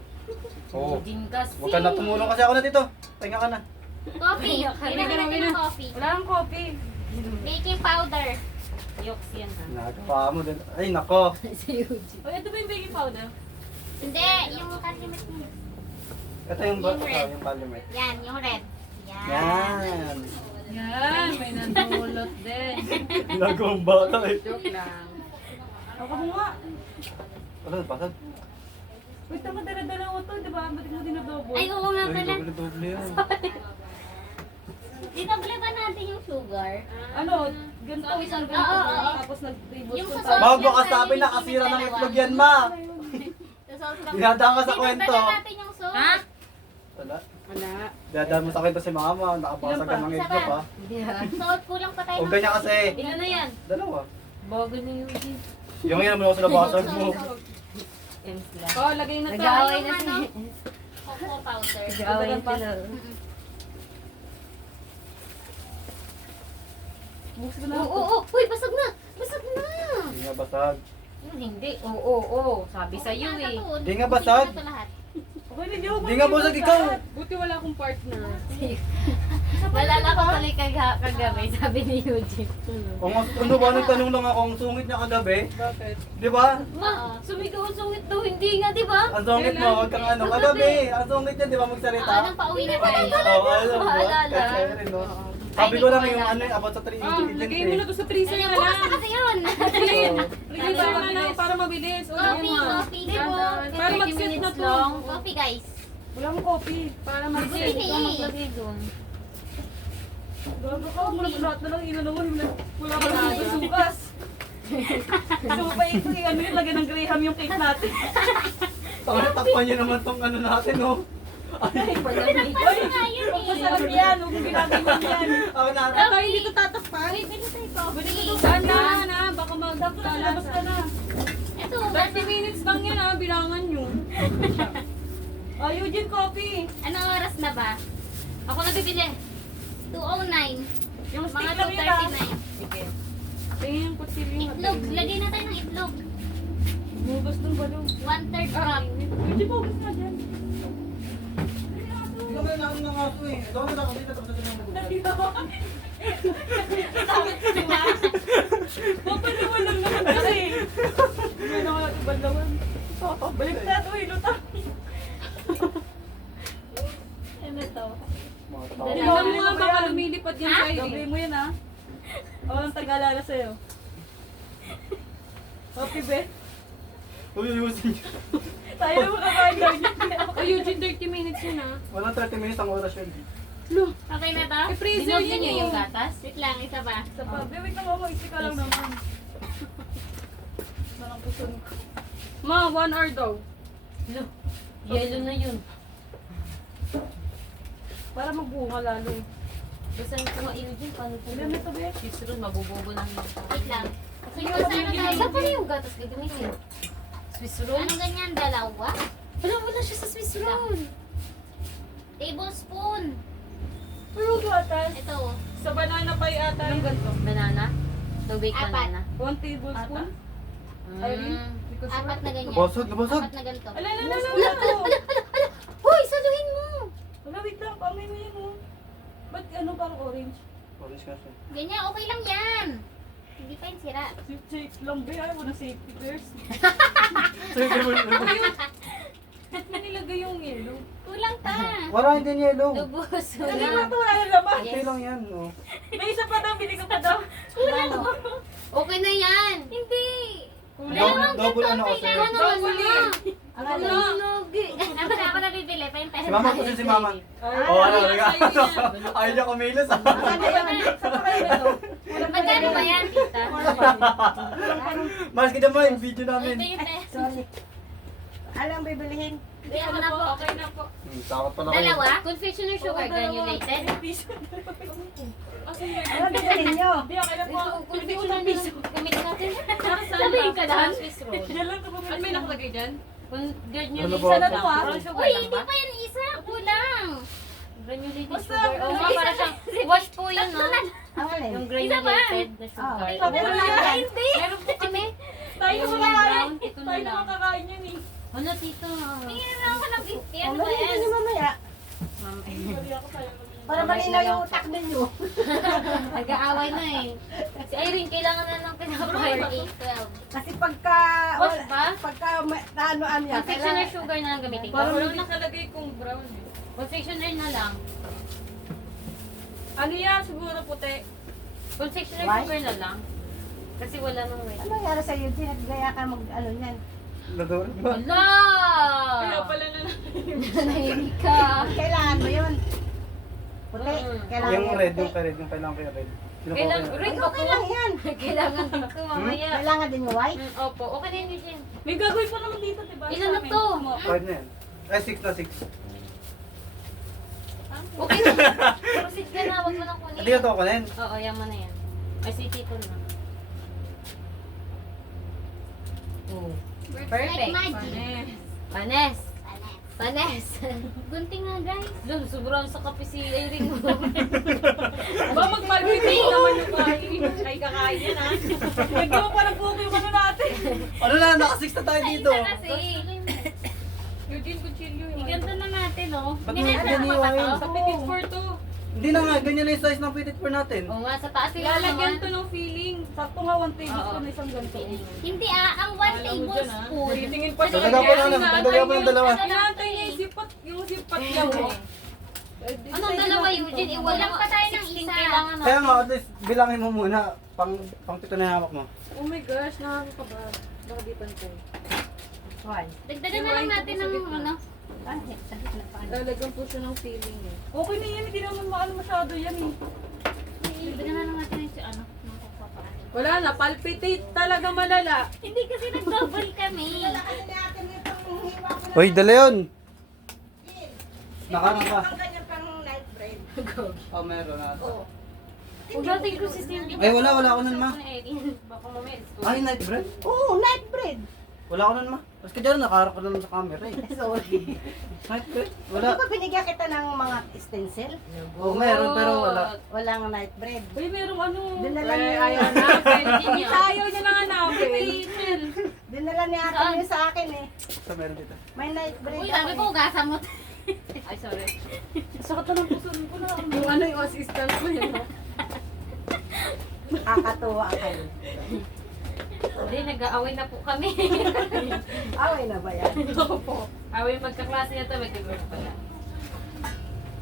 Oo. Eugene kasi. Huwag ka na tumulong kasi ako na dito. Pahinga ka na. Coffee. Kailangan natin ng coffee. Wala kang coffee. Baking powder. Yoks yan ha. Nagawa mo din. Ay, nako. Si Eugene. O, ito ba yung baking powder? Hindi, yung calumet niya. Ito yung Yung red. yung calumet. Yan, yung red. Yan. Yan. Yan, may nandulot din. Nagawang bata eh. Joke lang. Ako mo nga. Ano, basag? Wait, tama dala-dalawa to, di ba? Ba't mo dinadobo? Ay, oo nga Ay, pala. doble yan. Dinoble ba natin yung sugar? Ano, ganito isang ganito. Oo, oo. Tapos nag-tablespoon Yung sa tayo. Bago ka sabi nakasira ng itlog yan, ma. Dinadaan ka sa kwento. Dinoble natin yung sauce. Ha? Wala. Wala. Dinadaan mo sa kwento si mama. Nakabasag ka ng Isa itlog pa. ha. Yeah. Salt, kulang pa tayo. Huwag ganyan kasi. Ilan na yan? Dalawa. Bago na Eugene. Yung ngayon naman ako sa labasag mo. Ems lang. Oh, lagay na tayo. Nag-away na ano? si... Cocoa powder. Nag-away na sila. Buksan ko na. Oo, oo, uy, basag na! Basag na! Hindi nga basag. Hindi, oo. Sabi sa'yo eh. Di nga basag. Ito lahat. Okay, hindi ako. Di nga basag ikaw. Buti wala akong partner. Nalala ko tuloy kagabi, sabi ni Eugene. Kung ano ba, nagtanong lang ako ang sungit niya kagabi. Bakit? Di ba? Ma, sumigaw ang sungit daw, hindi nga, di ba? Ang sungit mo, huwag kang ano. Kagabi, ang sungit niya, di ba magsalita? Nang pauwi na tayo. Oo, alam mo. Maalala. Kasi rin, no? Sabi ko lang yung ano, about sa 3 Ah, lagay mo na to sa freezer na Bukas na lang. kasi yun. Freezer na lang para mabilis. O, lagyan Coffee, mo. coffee. Para mag-set na to. Coffee, guys. Wala akong coffee. Para mag-set. Coffee. Ikaw maglagay doon. Gago ka, lahat na lang inano mo. Wala ka lang sa sukas. Gusto mo pa ito, ano yung lagyan ng Graham yung cake natin. Takpan niyo naman tong ano natin, no? Ay, Pinagpasan nga yun eh. magpasarap yan. Huwag mong ginagawa yan. Ako na. Ito, hindi ko tatakpan. Wait, pwede tayo coffee. Sana, baka maglalabas ka na. Ito, 30 minutes lang yan ha, bilangan nyo. Oh, Eugene, coffee. anong oras na ba? Ako na bibili. 209. Yung stick Mga lang yun ah. 239. Sige. Tingin yung kutsilyo yung Itlog. Lagay na tayo ng itlog. Bubos ng balong. 1/3 cup. Hindi po, bubos na dyan. Hindi naman na ng aso eh. Doon na ako dito tapos na naman. Papaliwalang naman kasi. Hindi na wala ibang lawan. Balik na ito, hiluta. Ano to? Hindi mo nga baka lumilipad yan sa Gawin mo yan ha. Ako ang tagalala sa'yo. Okay, be? Uy, ayusin niyo. Tayo na makakain lang yun. Ay, Eugene, 30 minutes yun ah. Walang 30 minutes ang oras yun. Okay na to? I-freezer Dinogyan niyo yun yung gatas? Wait lang, isa pa. Sa pa, be, wait lang ako, isika lang naman. Parang puson ko. Ma, 1 hour daw. Yellow na yun. Para magbunga lalo. Basta ko nga Eugene, paano po? Ilan na ito, be? Swiss roll, mabubobo lang yun. Wait lang. Sige, sa ano tayo? Saan pa rin yung gatas gagamitin? Swiss roll? Ano ganyan? Dalawa? Wala siya sa Swiss roll. Tablespoon. Pero gatas. Ito. Sa banana pie ata Anong yun. ganito? Banana? No bake Apat. banana. 1 tablespoon. Irene? Because Apat na ganyan. Nabasag, nabasag. Apat na ganito. Ala. Hoy, saluhin mo! Wala, wait lang. Pamay mo yun, oh. Ba't ano parang orange? Orange kasi. Ganyan, okay lang yan. Hindi pa yung sira. Safe lang, be. Ayaw mo na safety first. Ba't na nilagay yung yellow? Kulang pa. Wala hindi yellow. Lubos. Dali mo Wala. ito, wala na naman. Okay lang yan. Oh. May isa pa daw, binigyan pa daw. Okay na yan. Hindi. Double ano kasi. Ano na? Ano Nunogi. Ako na bibili pa yung Si mama ko din si mama. Ay, Oh, ano, regalo. Ayaw niya kumilos ah. Ano yan? Sa pakay na to. Magkano ba yan, tita? Mas kita mo yung video namin. Ito yung Sorry. Alam bibilihin. Hindi ako na po. Okay na po. Takot pala kayo. Dalawa? Confectioner sugar granulated. Asan yun? Ano bibilihin nyo? Di, okay na po. Confectioner na kumita natin. Sabihin ka lang. Swiss roll. Yan lang ito bumili. Ano may nakalagay dyan? Granulated Ano ba? lang. Ano ba? Brown sugar Uy, lang hindi ba? pa yan isa. Kulang. Granulated Basta, sugar. Oo nga, para siyang wash po yun, no? Ang alin? Yung granulated na sugar. Ah, Sabi mo yan. Hindi. Meron po kami. Tayo Yung na makakain. brown, ito na Tayo na lang. makakain yan eh. Ano, tito? Tingnan na ako ng 50. Ano Ang ba bibilihin yan? nyo mamaya. Sorry ako tayo. Para malinaw yung utak ninyo. Nag-aaway na eh. Si Irene, kailangan na ng pinapay. 8, 12. Kasi pagka... Wash ba? Pagka naanoan yan. Confectioner sugar na lang gamitin ko. Parang may nakalagay kong brown eh. Confectioner na lang. Ano yan? Siguro puti. Confectioner Why? sugar na lang. Kasi wala nang wet. Ano nangyari sa iyo? Gaya ka mag ano yan. Nadurog ba? Wala! Kaya pala na Nanahimik ka. Kailangan mo yun. Puti. Kailangan Yung yan. red, yung red, yung kailangan ko yung red. Sino po Kailangan, kayo? red, Okay lang yan. Kailangan din ko mamaya. Kailangan din yung white. Opo, okay na yun, Eugene. May gagawin pa naman dito, diba? Ilan na Sa amin. to? Five na yan. Ay, 6 na 6. Okay na. Proceed ka na, wag mo nang kunin. Hindi na to ako na yan. Oo, yan mo na yan. Ay, si Tito na. Oh. Perfect. Like magic. Panes. Panes. Panes. Gunting nga, guys. Doon, sobrang sa kape si Irene mo. Ba, mag-malpitate naman yung kain. Ay, kakain yan ha. Nagdi mo pa ng buko yung ano natin. Ano na, naka-6 na tayo dito. Isa kasi. Eugene, kutsilyo yun. Iganto na natin, oh. Ba't Hindi mo na ganyan pa yun? to. Sa petit four to. Hindi na nga, ganyan na yung size ng petit for natin. Oo nga, sa taas sila Lalagyan naman. to ng feeling. Sakto nga 1 tablespoon na isang ganito. Hindi ang 1 Alam mo dyan, ha? tablespoon. Titingin pa siya. Dalaga pa na lang, dalaga pa ng dalawa. Inaantay niya yung sipat. Yung sipat lang. oh. Anong dalawa, Eugene? Walang pa tayo ng 16 isa. kailangan na. Kaya nga, at least bilangin mo muna. Pang pito na hawak mo. Oh my gosh, nakakakaba. Baka di pantay. Why? Dagdagan na lang natin ng ano. Ah, sakit na pa. Lalagyan po siya ng feeling eh. Okay na yan, hindi naman maano masyado yan eh. Dagdagan na lang natin yung ano. ng pagpapaan. Wala na, palpitate talaga malala. Hindi kasi nag-double kami. Uy, dala yun! Nakarang ka. Ang ganyan pang night bread. Oh, meron na. Huwag natin consistent. Ay, wala ako nun, ma. Baka mamaya. Ay, night bread? Oo, night bread. Wala ako nun, ma. Tapos ka dyan, nakaharap ka na lang sa camera eh. Sorry. Night bread? Wala Wala. ba binigyan kita ng mga stencil? Oo, meron pero wala. Walang night bread. Uy, merong ano. Dinala Eh, niya. ayaw namin. niya. Ayaw niya nang hanapin. Dinala ni ate yun sa akin eh. Sa meron dito. May night bread Uy, sabi ko, ako ugasan mo. Ay, sorry. Sakit na ng puso ko na. Yung ano yung assistant ko yun. eh. Akatuwa kayo. Hindi, nag-aaway na po kami. Away na ba yan? Opo. Away yung magkaklase na to, magkagroup pala.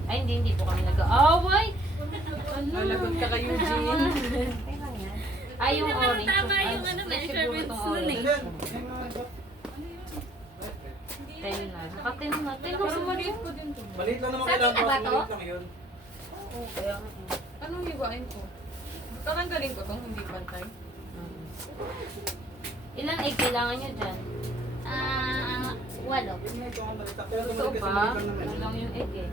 Ay, hindi po kami nag-aaway. Nalagot ka kay Eugene. Okay lang yan. Ay, yung orange. Tama yung ano, measurements nun eh. Ten na. Naka-ten na. Ten na. Parang maliit ko din to. Maliit lang naman Sabi kailangan na ba ko. to? Maliit lang yun. Oo, kaya nga. Anong hiwain ko? Tatanggalin ko tong hindi pantay. Ilang egg kailangan nyo dyan? Walo. Gusto ba? Ano lang yung egg eh.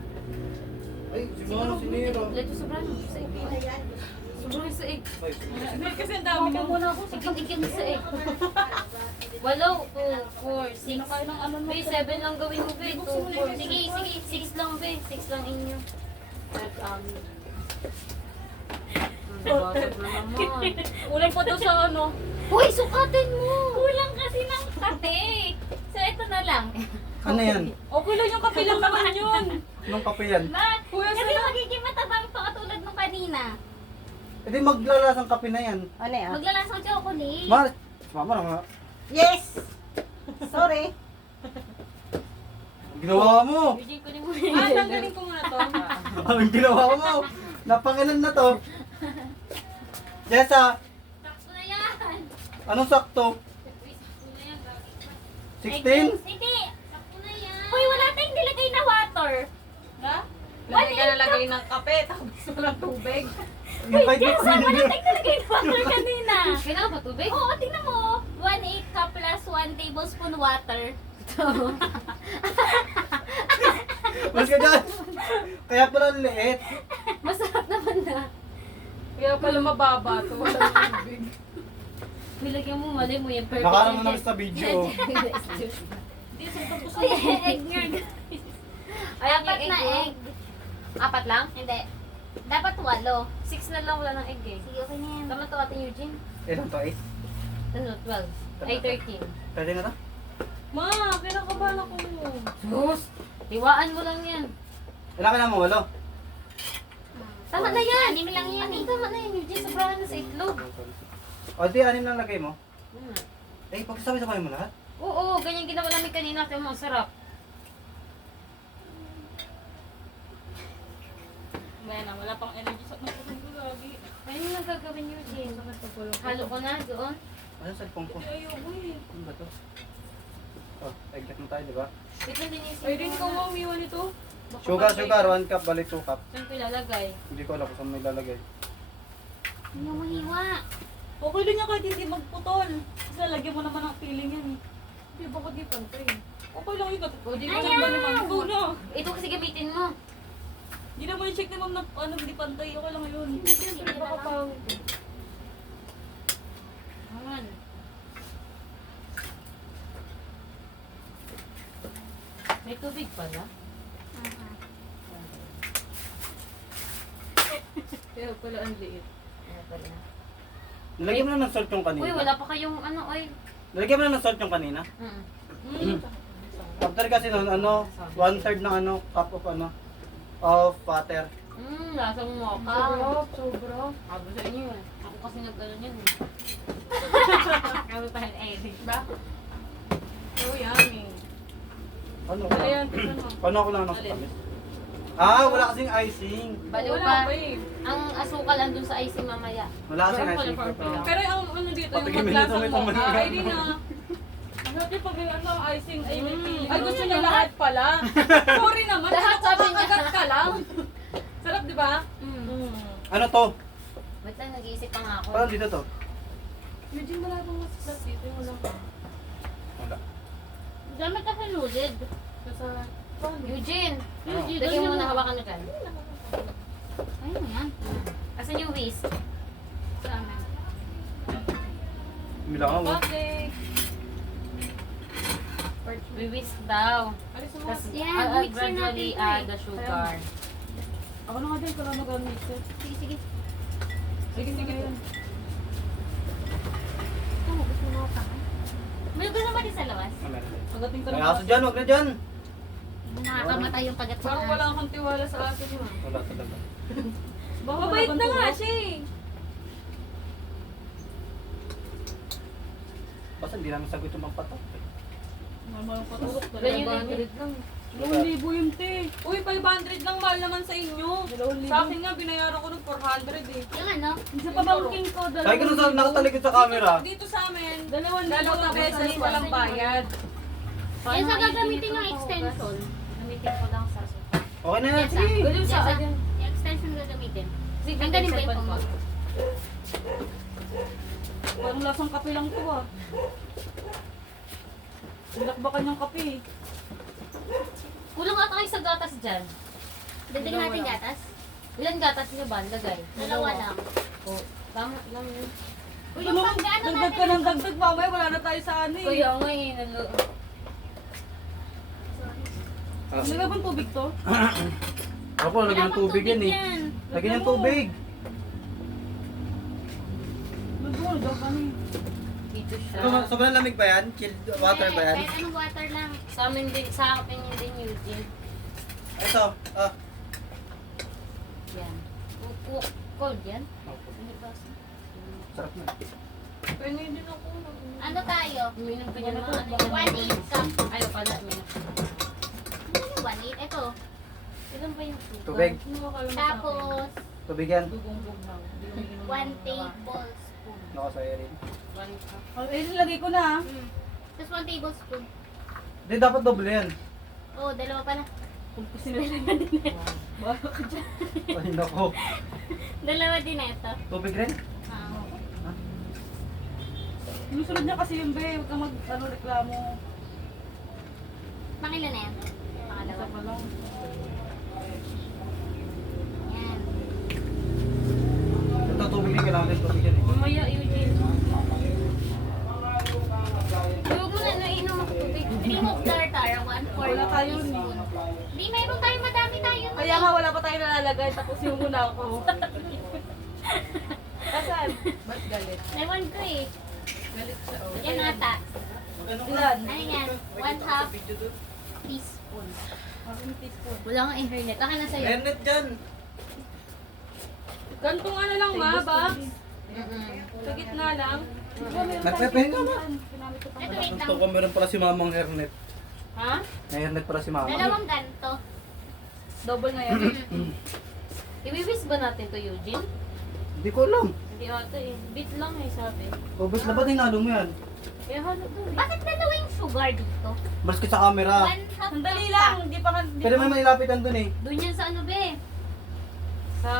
Ay, si Mano, sinira. Leto sobrang sa egg. Sobrang sa egg. Ay, sinira. Hindi kasi ang dami niyang muna ako. Ikim sa egg. Walo, 2, 4, 6. May 7 lang gawin mo, be. 2, 4. Sige, 6 lang, be. 6 lang inyo. At, nabasag na naman. Ulang pa daw sa ano. Uy, sukatin mo! Kulang kasi ng kape. So, ito na lang. Ano yan? Okay lang yung kapilang naman yun. Anong kape yan? Ma, Kuya, kasi sana. magiging matabang to katulad nung kanina. E di maglalasang kape na yan. Ano yan? Maglalasang chocolate. Mama na nga. Yes! Sorry. Ginawa mo! Eugene, kunin mo Tanggalin ko muna to. Anong ginawa mo? Napangilan na to. Jessa, Sakto na yan. anong sakto? Sakto na yan, gagawin pa. 16? Hindi. Sakto na yan. Hoy, wala tayong nilagay na water. Na? Lagay ka nalagay ng kape, tapos walang tubig. Yung kahit Yes, may wala tayong nilagay na water kanina. Kailangan ba tubig? Oo, tingnan mo. 1/8 cup plus 1 tablespoon water. Mas ka dyan. Kaya pala ang liit. Masarap naman na. Kaya pala mababa to, walang tubig. Nilagyan mo, mali mo yung perfect. Nakaram mo naman sa video. Hindi, sakto ko sa Uy, egg nga. Ay, Dapat na egg. 4 lang? Hindi. Dapat 8. 6 na lang, wala ng egg eh. Sige, okay na yan. Tama to Ate Eugene. Ilan to, 8? Ano, 12. Ay, 13. Pwede na to? Ma, kinakabahan ako. Sus! Tiwaan mo lang yan. Ilan ka na mo, 8? Tama na yan! Anim lang yan eh. Tama na yan, Eugene. Sobrahan na sa itlog. O di, 6 lang lagay mo. Eh, pagsasabay-sabay mo lahat. Oo, ganyan ginawa namin kanina. Ito mo, ang sarap. Ngayon na, wala pang energy sa mga ko lagi. Ayun yung nagagawin, Eugene. Halo ko na doon. Ano sa cellphone ko? Ayoko eh. Ano ba to? Oh, egg na tayo, di ba? Ito linisin Ay, rin ko mo umiwan nito. Baka Sugar, matay. 1 cup, balik 2 cup. Saan ko ilalagay? Hindi ko alam kung saan may lalagay. Hindi mo mahiwa. Okay lang yan kahit hindi magputol. Kasi lalagyan mo naman ang feeling yan eh. Hindi, bakit di pantay? Okay lang yun. O, di Ayan! naman ba naman? Ikaw na. Ito kasi gamitin mo. Hindi naman check naman na ano, hindi pantay. Okay lang yun. Siyempre, baka pangit eh. Aman. May tubig pala. Kaya pala ang liit. Ano pala? Nilagyan mo na ng salt yung kanina. Uy, wala pa kayong ano, oil. Nilagyan mo na ng salt yung kanina. After kasi nun, 1/3 ng cup of of water. Lasang mocha. Sobra. Sabi sa inyo eh. Ako kasi nag-ano yan eh. Kami pa eh. Ba? So yummy. Ano? Ayan, tignan mo. Paano ako lang ng tamis? Ah, wala kasing icing. Baliw Wala pa. pa eh. Ang asukal andun sa icing mamaya. Wala kasing Parang icing. pala, parang Pero ang ano dito, yung Patikimin maglasang nito, may mocha, pamalihan. ay di na. Ang sabi pag ano, icing, ay may feeling. Ay gusto niya lahat pala. Sorry naman, Lahat sabi niya. Agad ka lang. Sarap di ba? Ano to? Wait lang, nag-iisip pa nga ako. Parang dito to. Medyo malabang mas sarap dito yung wala ka. Wala. Gamit ka sa lulid. Kasi, Eugene! Ano? Lagyan mo na hawakan mo dyan. Ayun yan. Asan yung whisk? Sa amin. Bilangan mo. bakit? parchment. Whisk daw. Alis mo. Tapos Yan, mixer gradually natin to eh. add the sugar. Ako na nga din, kung ano gamit ko. Sige, sige. Sige, sige. Ito, gusto mo pa. May gusto mo din sa labas? Pagdating ka May ng aso dyan, huwag na dyan. Nakakamatay yung kagat sa Parang wala kang tiwala sa akin yun. Wala talaga. Mabait na nga siya eh. Basta hindi namin sagot yung magpatok. Normal ang patulok. Ganyan 200 lang. 2,000 yun, te. Uy, 500 lang, mahal naman sa inyo. 2,000. Sa akin nga, binayaran ko ng 400 eh. Yung ano? Sa pabangking ko, Kaya ganun sa nakatalikod sa camera. Dito sa amin, 2,000 pesos walang bayad. Yan sa gagamitin yung extension. Gamitin ko lang sa suka. Okay na yan, Yes, sige. Ganun sa akin. Yung extension gagamitin. Sige, Ang galing ba yung cellphone pang- ko. Parang lasang kape lang to ah. Bilakbakan yung kape eh. Kulang ata kayo sa gatas dyan. Dadagyan natin gatas. Ilan gatas niyo ba? Lagay. Dalawa lang. Oh, tama lang yun. Uy, yung paggaano Dagdag ka ng dagdag, mamaya wala na tayo sa ano eh. Kuya nga eh. Lagay bang tubig to? Ako, lagyan ng tubig yan eh. Lagyan ng tubig. Nagbuno daw kami. Dito siya. Sobrang lamig ba yan? Chilled water ba yan? Kahit anong water lang. Sa amin din, sa akin yun din Eugene. Ito. Yan. Cold yan? Sarap na. Pengi din ako. Ano tayo? Uminom ka niya naman. 1/8 cup. Ayaw pala, uminom. Ano yung 1/8? Ito. Ilan ba yung suka? Tubig. Tapos, Tubig yan. Dugongbog lang. 1 tablespoon. Nakasaya rin. 1 cup. Oh, eh, lagay ko na ah. Tapos 1 tablespoon. Hindi, dapat doble yan. Oo, dalawa pala. Bahala ka dyan. Ay, nako. Dalawa din na ito. Tubig rin? Sinusunod niya kasi yung be, huwag kang reklamo. Pangilan na yan. Pangalawa. Isa pa lang. Yan. Ito, tubig rin. Kailangan din tubig yan eh. Mamaya, Eugene. Huwag mo na nainom ako tubig. Cream of tartar, 1/4 Wala tayo teaspoon. Di, mayroon tayo, madami tayo. Kaya nga wala pa tayo nalalagay, tapos yung muna ako. Asan? Ba't galit? Ewan ko eh. Galit siya oh. Yan ata. Ilan? Ano yan? 1/2 teaspoon. Aking teaspoon. Wala nga internet. Akin na sa'yo. Internet dyan. Gantong ano lang ma, ba? Sa gitna lang. Nagpepenga na. Ito, wait Gusto ko lang. meron pala si mamang hernet. Ha? May hernet pala si mama. Dalawang ganto. Double na yan. Iwiwis ba natin to, Eugene? Hindi ko alam. Hindi ata eh. Bit lang eh, sabi. Obvious na ba tinalo mo yan? Kaya halo daw eh. Bakit dalawa yung sugar dito? Mas sa camera. 1/2 Sandali cup lang, pa. hindi pa ka... Pwede mo mailapitan dun eh. Doon yan sa ano be? Sa...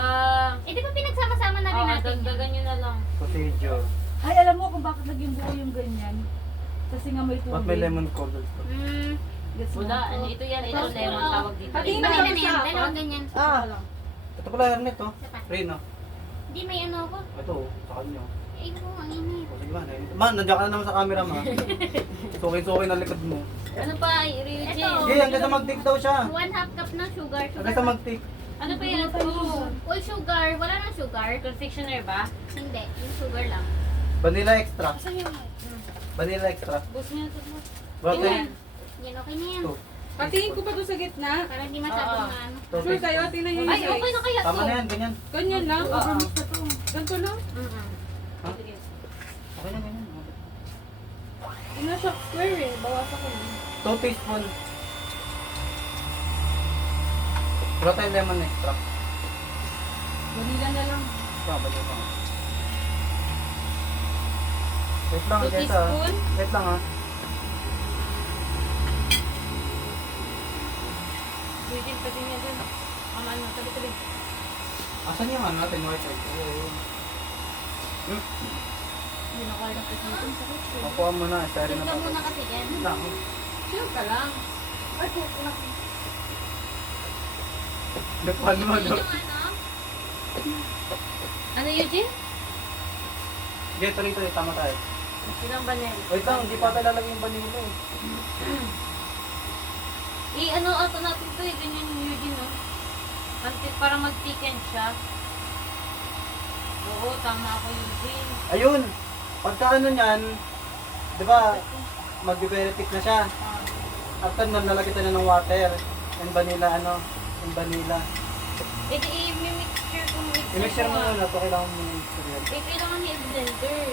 Eh di ba pinagsama-sama na rin natin? dagdagan nyo na lang. Procedure. Ay, alam mo kung bakit naging buo yung ganyan? Kasi nga may tubig. Ba't may lemon colored to? Gets mo? Wala, ano ito yan, ito lemon tawag dito. Pati Hindi na ba lang na yan? sa Dalawang ganyan. Ah, Ito pala hernet oh. Isa pa. Reno. Hindi may ano ako. Ito oh, sa kanya. Eh, ito ang init. O sige ba, hernet. Man, nandiyan ka na naman sa camera ma. Sukin-sukin na likod mo. Ano pa, Eugene? Ito. Sige, hanggang sa mag-tick daw siya. 1/2 cup na sugar. Hanggang sa mag-tick. Ano pa yan? All sugar. Wala nang sugar. Confectioner ba? Hindi. Yung sugar lang. Vanilla extra. Saan yung... Vanilla extra. Bus niya ito mo. Bro, Ayan. Yan, okay na yan. Ito. Patingin ko pa to sa gitna. Para hindi masyadong Oo. ano. Sure kayo, tingnan nyo yung Ay, okay na kaya to. Tama na yan, ganyan. Ganyan lang, Oo. overmix na to. Ganito lang. Ha? Okay na, ganyan. Tingnan siya square eh, bawasan ko na. 2 teaspoon. Wala tayong lemon extra. Vanilla na lang. Babalik lang. Wait lang, 2 Jessa. teaspoon? Wait lang ha. Eugene, pati niya dun. Ano, tabi-tabi. Asan yung ano natin, white egg? Hindi na kaya natin sa kutsi. Makuha mo na, sorry na Tignan pa. muna kasi yan. Wait lang. Sure ka lang. Ay, kukulak. Nagpan mo, Yun no? yung ano. Ano, Eugene? Sige, tuloy-tuloy, tama tayo. Ilang banel? Wait lang, hindi pa tayo lalagay yung vanilla eh. Ano ato natin to eh, ganyan yung Eugene, no? Para mag-thicken siya. Oo, tama ako Eugene. Ayun! Pagka ano niyan, di ba, mag-very thick na siya. After nun, lalagyan tayo ng water. Yung vanilla, yung vanilla. Eh, di i-mixture kung mixture. I-mixture mo na ito, kailangan mo i-mixture yan. Eh, kailangan niya i-blender.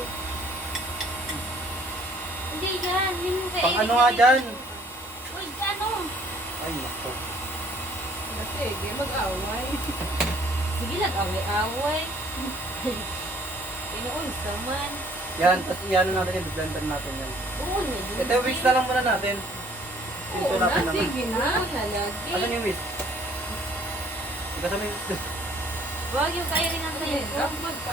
Hindi yan, yun yung kay Pang Eric ano nga na dyan? Uy, ano? Ay, nako. Sige, mag-away. Sige lang, away-away. Inuunsa man. Yan, tapos iyan natin yung blender natin yan. Oo, na. Ito, whisk na lang muna natin. Pinto natin naman. Sige na. Nalagi. Asan yung whisk? Hugasan mo yung whisk. Wag yung kaya rin natin yun.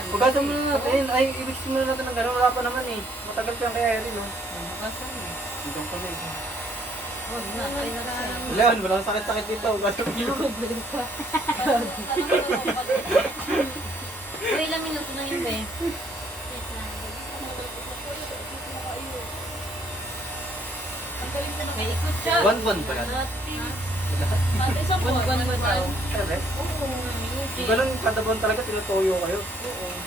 Hugasan muna natin. Ay, i-whisk muna natin ng gano'n. Wala pa naman eh. Matagal pa yung kaya rin, no? Bukasan mo. Hindi ko na eh. Wag na, kaya na lang. Leon, walang sakit-sakit dito. Hugasan mo yun. Uy, ilang minuto na yun, be? May ikot siya. One ba yan? Ate, sa buwan ba daw? Correct. Oo, Eugene. Ganun kada buwan talaga tinutuyo kayo.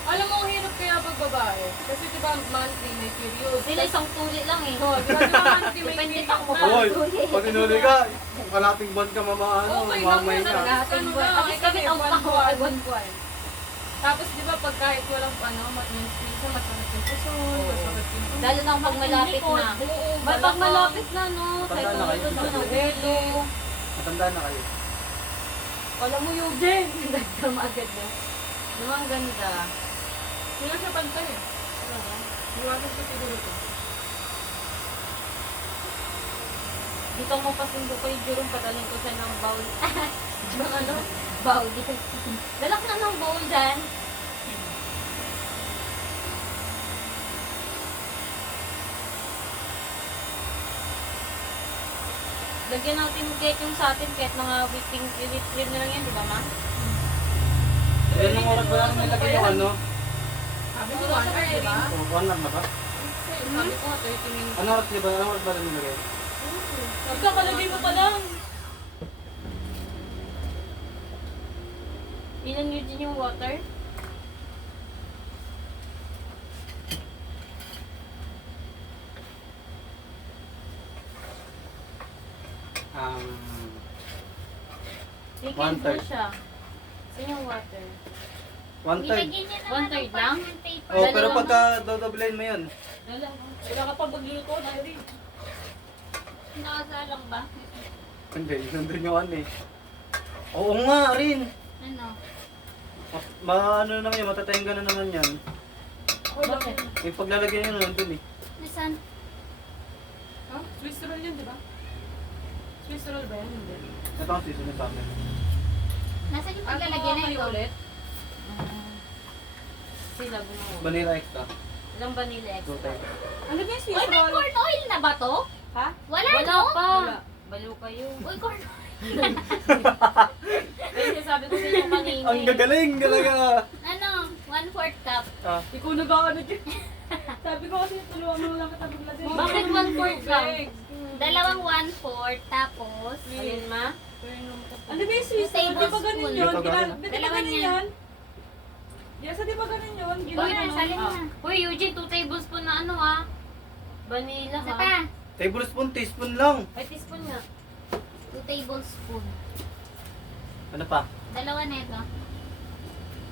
Alam mo, ang hirap kaya pag babae. Kasi diba monthly may period. Sila isang tuli lang eh. Oh, diba monthly may Depende period pa kung na. Hoy, pag inuli ka, kalating buwan ka Okay, mamay naman ka. na. Ating Ano buwan. na, Kasi kasi kami ang buwan-buwan. buwan-buwan. Tapos di ba pag kahit walang minsan masakit yung puson, masakit yung Lalo na pag malapit na. Oo, Pag malapit na, no? Tanda na kayo. Psychology ng dedo. Matanda na kayo. Alam mo, Eugene. Nagdama agad na. No, ang ganda. Hindi na siya pantay eh. Iwasan ko siguro ito. Dito mo pasundo kay Jerome, padaling ko siya ng bowl. Yung ano? Bowl. Dalak na ng bowl dyan. Lagyan natin kahit yung sa atin, kahit mga whipping cream na lang yan, di ba ma? Yan ang oras ba lang nilagay yung ano? Sabi ko, 1 hour, di ba? O, 1 hour na ba? Sabi ko, 30 minutes. Ano oras ba? Ano oras ba lang nilagay? Kakalagay mo pa lang. Ilan yun din yung water? Tingin 1/3. mo siya. Saan yung water? 1/3. Nilagyan niya naman 1/3 ng lang? parchment paper. Oh, pero Dalawa pagka dodoblein mo yun. Wala ka pa magluto, Daddy. Nakasalang ba? Hindi, nandun yung ano eh. Oo nga, rin. Ano? Ano naman yun, matatayang gano'n naman yan. Bakit? Yung paglalagyan yun, nandun eh. Nasaan? Ha? Swiss roll yun, di ba? Swiss roll ba yan? Hindi. Ito ang season sa amin. Nasaan yung paglalagyan na ito? ulit? Sila gumawa. Vanilla extra. Ilang vanilla extra? Two type. Ano ba yung Uy, Swiss may roll? corn oil na ba to? Ha? Wala, Wala no? pa. Wala. Balo kayo. Uy, corn oil. Kasi sabi ko sa inyo kanina. Ang gagaling talaga! Ano? 1/4 cup. Ah, Ikaw nag-ano dyan. Sabi ko kasi tulungan mo lang kita maglagay. Bakit 1/4 lang? Dalawang 1/4 tapos Alin ma? Ano ba yung Swiss roll? Di ba ganun Tablespoon. yun? Di ba ganun? Di ba Dalawa ganun niya. yun? Yes, di ba ganun yun? Uy, Ginagawa salin mo. na. Uy, Eugene, 2 tablespoon na ano ah. Vanilla Isa ha. pa. tablespoon, teaspoon lang. Ay, teaspoon nga. 2 tablespoon. Ano pa? Dalawa na ito.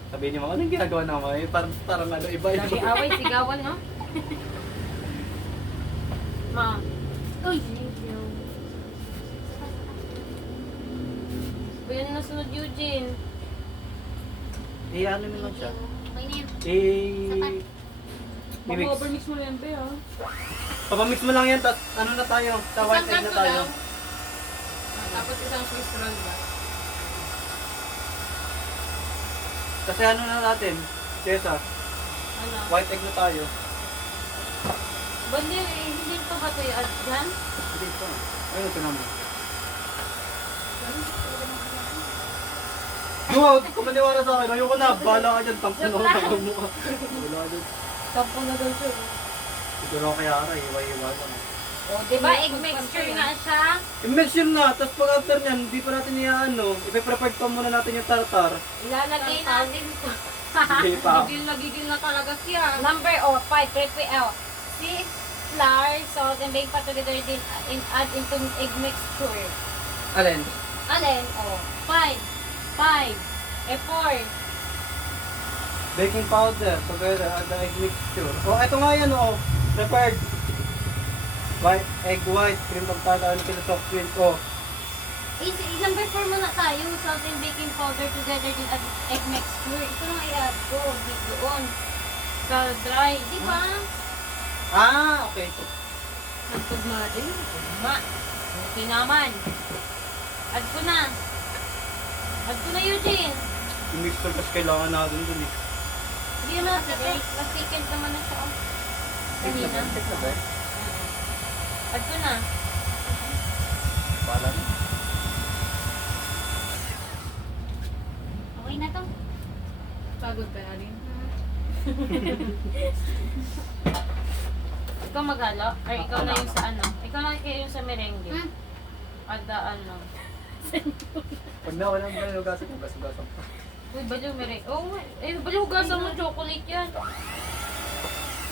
Sabihin niyo mga, anong ginagawa naman? Eh, parang ano, iba Lagi iba. away, sigawan no? Ma. Uy! Thank you. Uy, ano nasunod Eugene? Eh, ano mo lang siya? Okay na yan. Eh, mimix. Mag-overmix mo na yan, be, ha? Papamix mo lang yan, tapos ano na tayo? Sa white egg na tayo. Tapos isang Swiss roll ba? Kasi ano na natin? Kesa, Ano? white egg na tayo. Bandi, hindi pa ba ito yung dyan? Hindi pa. Ayun, ito naman. Duwag, kung maniwala sa akin, ayoko na. Bahala ka dyan, tampo na ako ng mukha. Bahala ka dyan. Tampo na daw siya. Ito lang kaya ara, iwa-iwa lang. O, di ba? Egg mixture nga siya. I-mix yun na, tapos pag after nyan, hindi pa natin iyaano. Ipe-prepare pa muna natin yung tartar. Ilalagay natin ito. Hindi pa. Gigil na talaga siya. Number 5, prepare. 6 flour, salt, and baking powder together din add into egg mixture. Alin? Alin? O, 5, 4. Baking powder, together, add the egg mixture. Oh, eto nga yan, oh. Prepared. White, egg white, cream of tartar, and kilo soft cream. Oh, Number 4 muna tayo. Salt and baking powder together din add egg mixture. Ito lang i-add ko. Dito doon. Sa dry. Di ba? okay. Nagtugma din. Ma. Okay naman. Add ko na. Add ko na, Eugene. Yung mixture kasi kailangan natin dun eh. Hindi naman guys. Mas-weekend naman na siya. Kanina. Check na ba eh? Add ko na. Bahala na. Okay na to. Pagod ka na rin. Ikaw maghalo? Or ikaw na yung sa ano? Ikaw na kayo yung sa merengue. Hmm. Ada ano? Pag nawalan mo yung hugasan, hugasan pa. Uy, baliw merengue. Oh, baliw hugasan mo chocolate yan.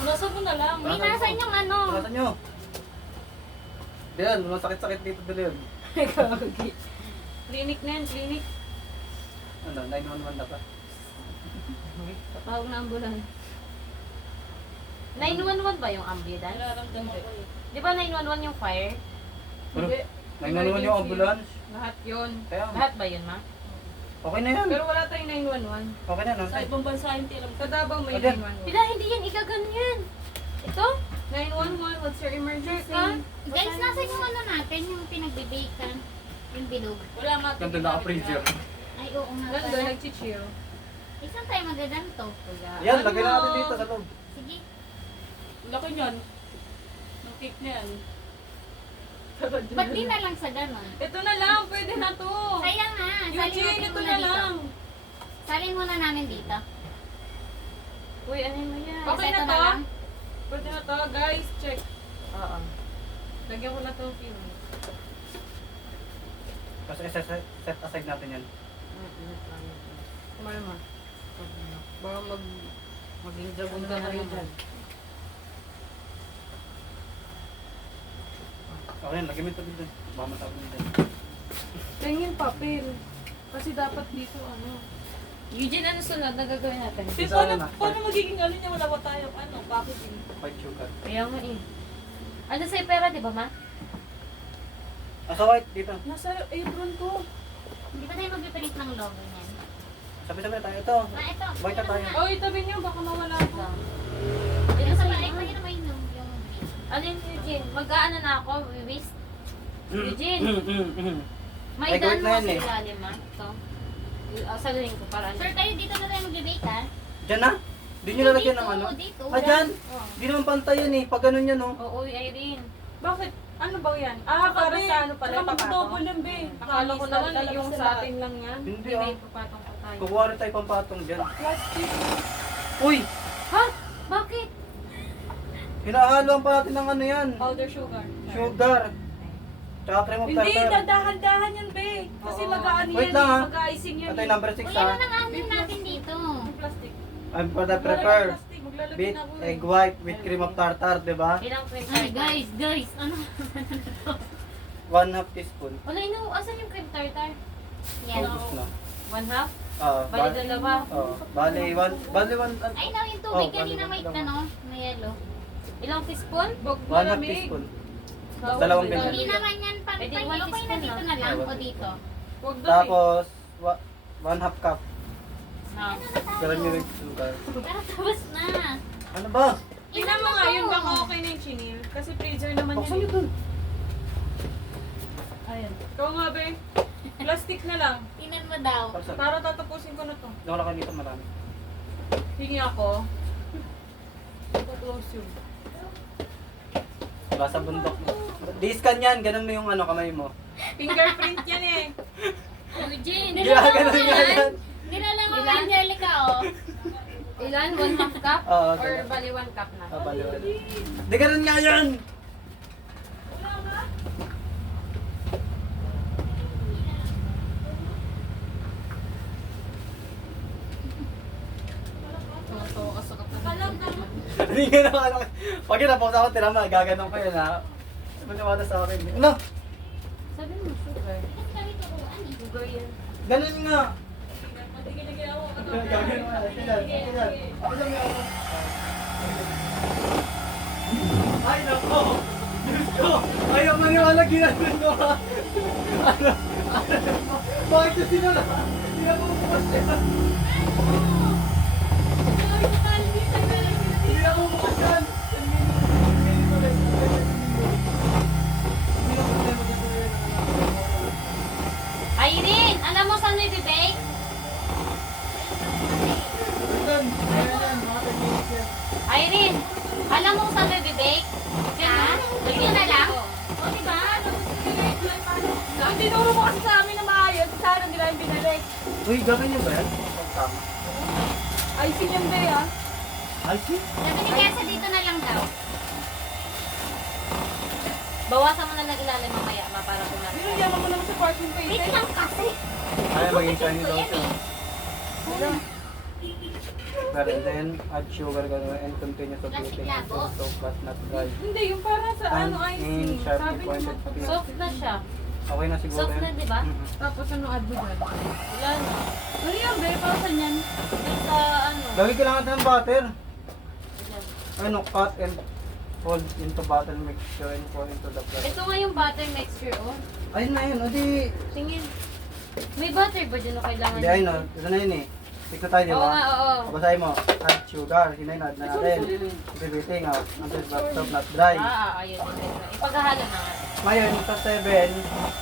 Nasa mo na lang. May nasan yung ano. Hugasan nyo. Diyan, masakit-sakit dito dali yun. Clinic na yan, clinic. Ano, 911 na pa. Tatawag na ambulance. 911 ba yung ambulance? Nararamdaman ko eh. Di ba 911 yung fire? Ano? Hindi. 911 yung ambulance. Lahat yun. Kaya, Lahat ba yun, ma? okay na yan. Pero wala tayong 911. Okay na, no? Sa ibang bansa hindi alam. Sa Davao may Again. 911. Pila, hindi yan igaganyan. Ito? 911, what's your emergency? Ka? Guys, nasan yung ano natin, yung pinagbibakan, yung bilog. Wala nga. Ganda na freezer. Ay, oo nga Ganda, pala. nag-chill. Isang tayo magaganto. Yan, lagay na natin dito sa loob. Sige. Laki niyan. Ng cake na yan. Ba't di na lang sa ganon? Ito na lang, pwede na to. Kaya nga, salin Eugene, natin ito muna na dito. lang. Salin muna namin dito. Uy, ano mo yan? Okay Ito na to? lang. Pwede na to, guys. Check. Oo. Lagyan ko na to ng film. Kasi set aside natin yan. Kumalma. Baka maging dragon ka na rin dyan. Okay, lagay mo ito dito. Baka matapon dito. Tingin papel. Kasi dapat dito ano. Eugene, ano sunod na gagawin natin? Eh, Isa paano, na. paano magiging ano niya? Wala ko tayo. Ano? Packaging. White sugar. Kaya nga eh. Ano sa'yo pera, di ba, ma? Sa white, dito. Nasa apron ko. Hindi ba tayo magpiprint ng logo niyan? Sabi-sabi na tayo. Ito. Ito. White na tayo. Oh, itabi niyo. Baka mawala ko. Dito sa bahay, pwede na may yung Ano yun, Eugene? Mag-aano na ako, wiwis. Eugene, may Ay, daan gawin mo na sa yan eh. ilalim, ma. Ito. Saluhin ko para ano. Sir, tayo dito na tayo mag-debate, ha? Diyan na? Di nyo lalagyan ng ano? Dito. Dyan? Oh. Di naman pantay yan eh. Pag ganun yan, oh. Oo, Irene. Bakit? Ano ba yan? Ah, para sa ano pala? Saka Mag-double lang, be. Akala ko na yung sa atin lang yan. Hindi, May ah. may papatong pa tayo. Kukuha na tayo pampatong dyan. Plastic. Uy! Ha? Bakit? Hinahaluan pa natin ng ano yan. Powder sugar. Sugar. Tsaka cream of Hindi, tartar. dadahan-dahan yan, be. Kasi Oo. mag-ano Wait yan lang, eh. ah. Mag-icing yan Ito yung eh. number 6 Uy, ano ha. nang anin natin dito? Plastic. I'm for the Maglalagay prepare. plastic. Maglalagay Beet, na ako eh. egg white with cream of tartar, di ba? Ilang cream Ay, tartar? guys, ano? 1/2 teaspoon. Wala, asan yung cream tartar? Yan. Ubus na. 1/2? Ah, Bali dalawa. bali one. Ay, now yung tubig kanina may ano, may yellow. Ilang teaspoon? Wag 1/2 malamig. teaspoon. Bawal Dalawang ba ganyan. yan? Hindi naman yan pang Eh, di okay one na teaspoon dito na. na lang Ah, o dito. Wag doon eh. Tapos 1/2 cup. Ah. Ano na tayo? Galan nyo rin sugar. Tapos na. Ano ba? Tingnan mo nga yun, baka okay na yung chinil. Kasi freezer naman Buksan yan. nyo dun. Ayan. Ikaw nga, be. Plastic na lang. Tinan mo daw. Parsan. Para tatapusin ko na to. Hindi ako nakalito marami. Hingi ako. Close yun. Wala sa bundok mo. Di-scan yan. Ganun mo yung ano kamay mo. Fingerprint yan eh. Eugene, Ginaganon nga yan. dinala mo kay Angelica, oh. Ilan? 1/2 cup? Oo, Or ganun. bali 1 cup na? Baliwan. Di ganun nga yan! Totoo ka sa kapatid. Hindi nga naman. Pag inapost ako, tirama, gaganong ko yun ha. Maniwala sa akin. Ano? Sabi mo, sugar. Sugar yan. Ganun nga. Gaganong nga. Tingnan. Ay, nako! Diyos ko! Ayaw maniwala, ginaganon ko ha! Ano? Bakit yung sinala? Hindi na bumubukas siya. Hindi na bumubukas yan! Irene, alam mo saan nabibake? Irene, alam mo saan nabibake? Ha? Ito na lang? O, diba? Ang tinuro mo kasi sa amin na maayos, sana hindi namin binalik. Uy, gagawin niyo ba yan? Tama. Ayusin yung day ah. Ay, si? Sabi ni Kesa dito na lang daw. Bawasan mo na lang ilalim mamaya, ma, para kumain. Nilagyan mo naman sa parking Wait space. lang kasi. Ay, maging shiny daw Yan siya. eh. Pero then, add sugar gano'n and continue to beating until soap but not dry. Hindi, yung para sa ano icing. sharply Sabi niyo pointed magpapit. pin. Soft na siya. Okay na siguro Soft na, yun. di ba? Mhm. Tapos ano add mo dyan? Wala na. Ano yan, be? Para saan yan? Yung sa ano. Lagi kailangan natin ng butter. Ayan. Ano, cut and fold into butter mixture and pour into the bread. Ito nga yung butter mixture, oh. Ayun na yun, o di... Tingin. May butter ba dyan na kailangan? Hindi, ayun o. Ito na yun eh. Tignan tayo, di Oo ba? nga, oo. Basahin mo. Add sugar. Hinay-add na natin. Beating until but soap not dry. Ayun. Ipaghahalo na nga. Ngayon, sa 7,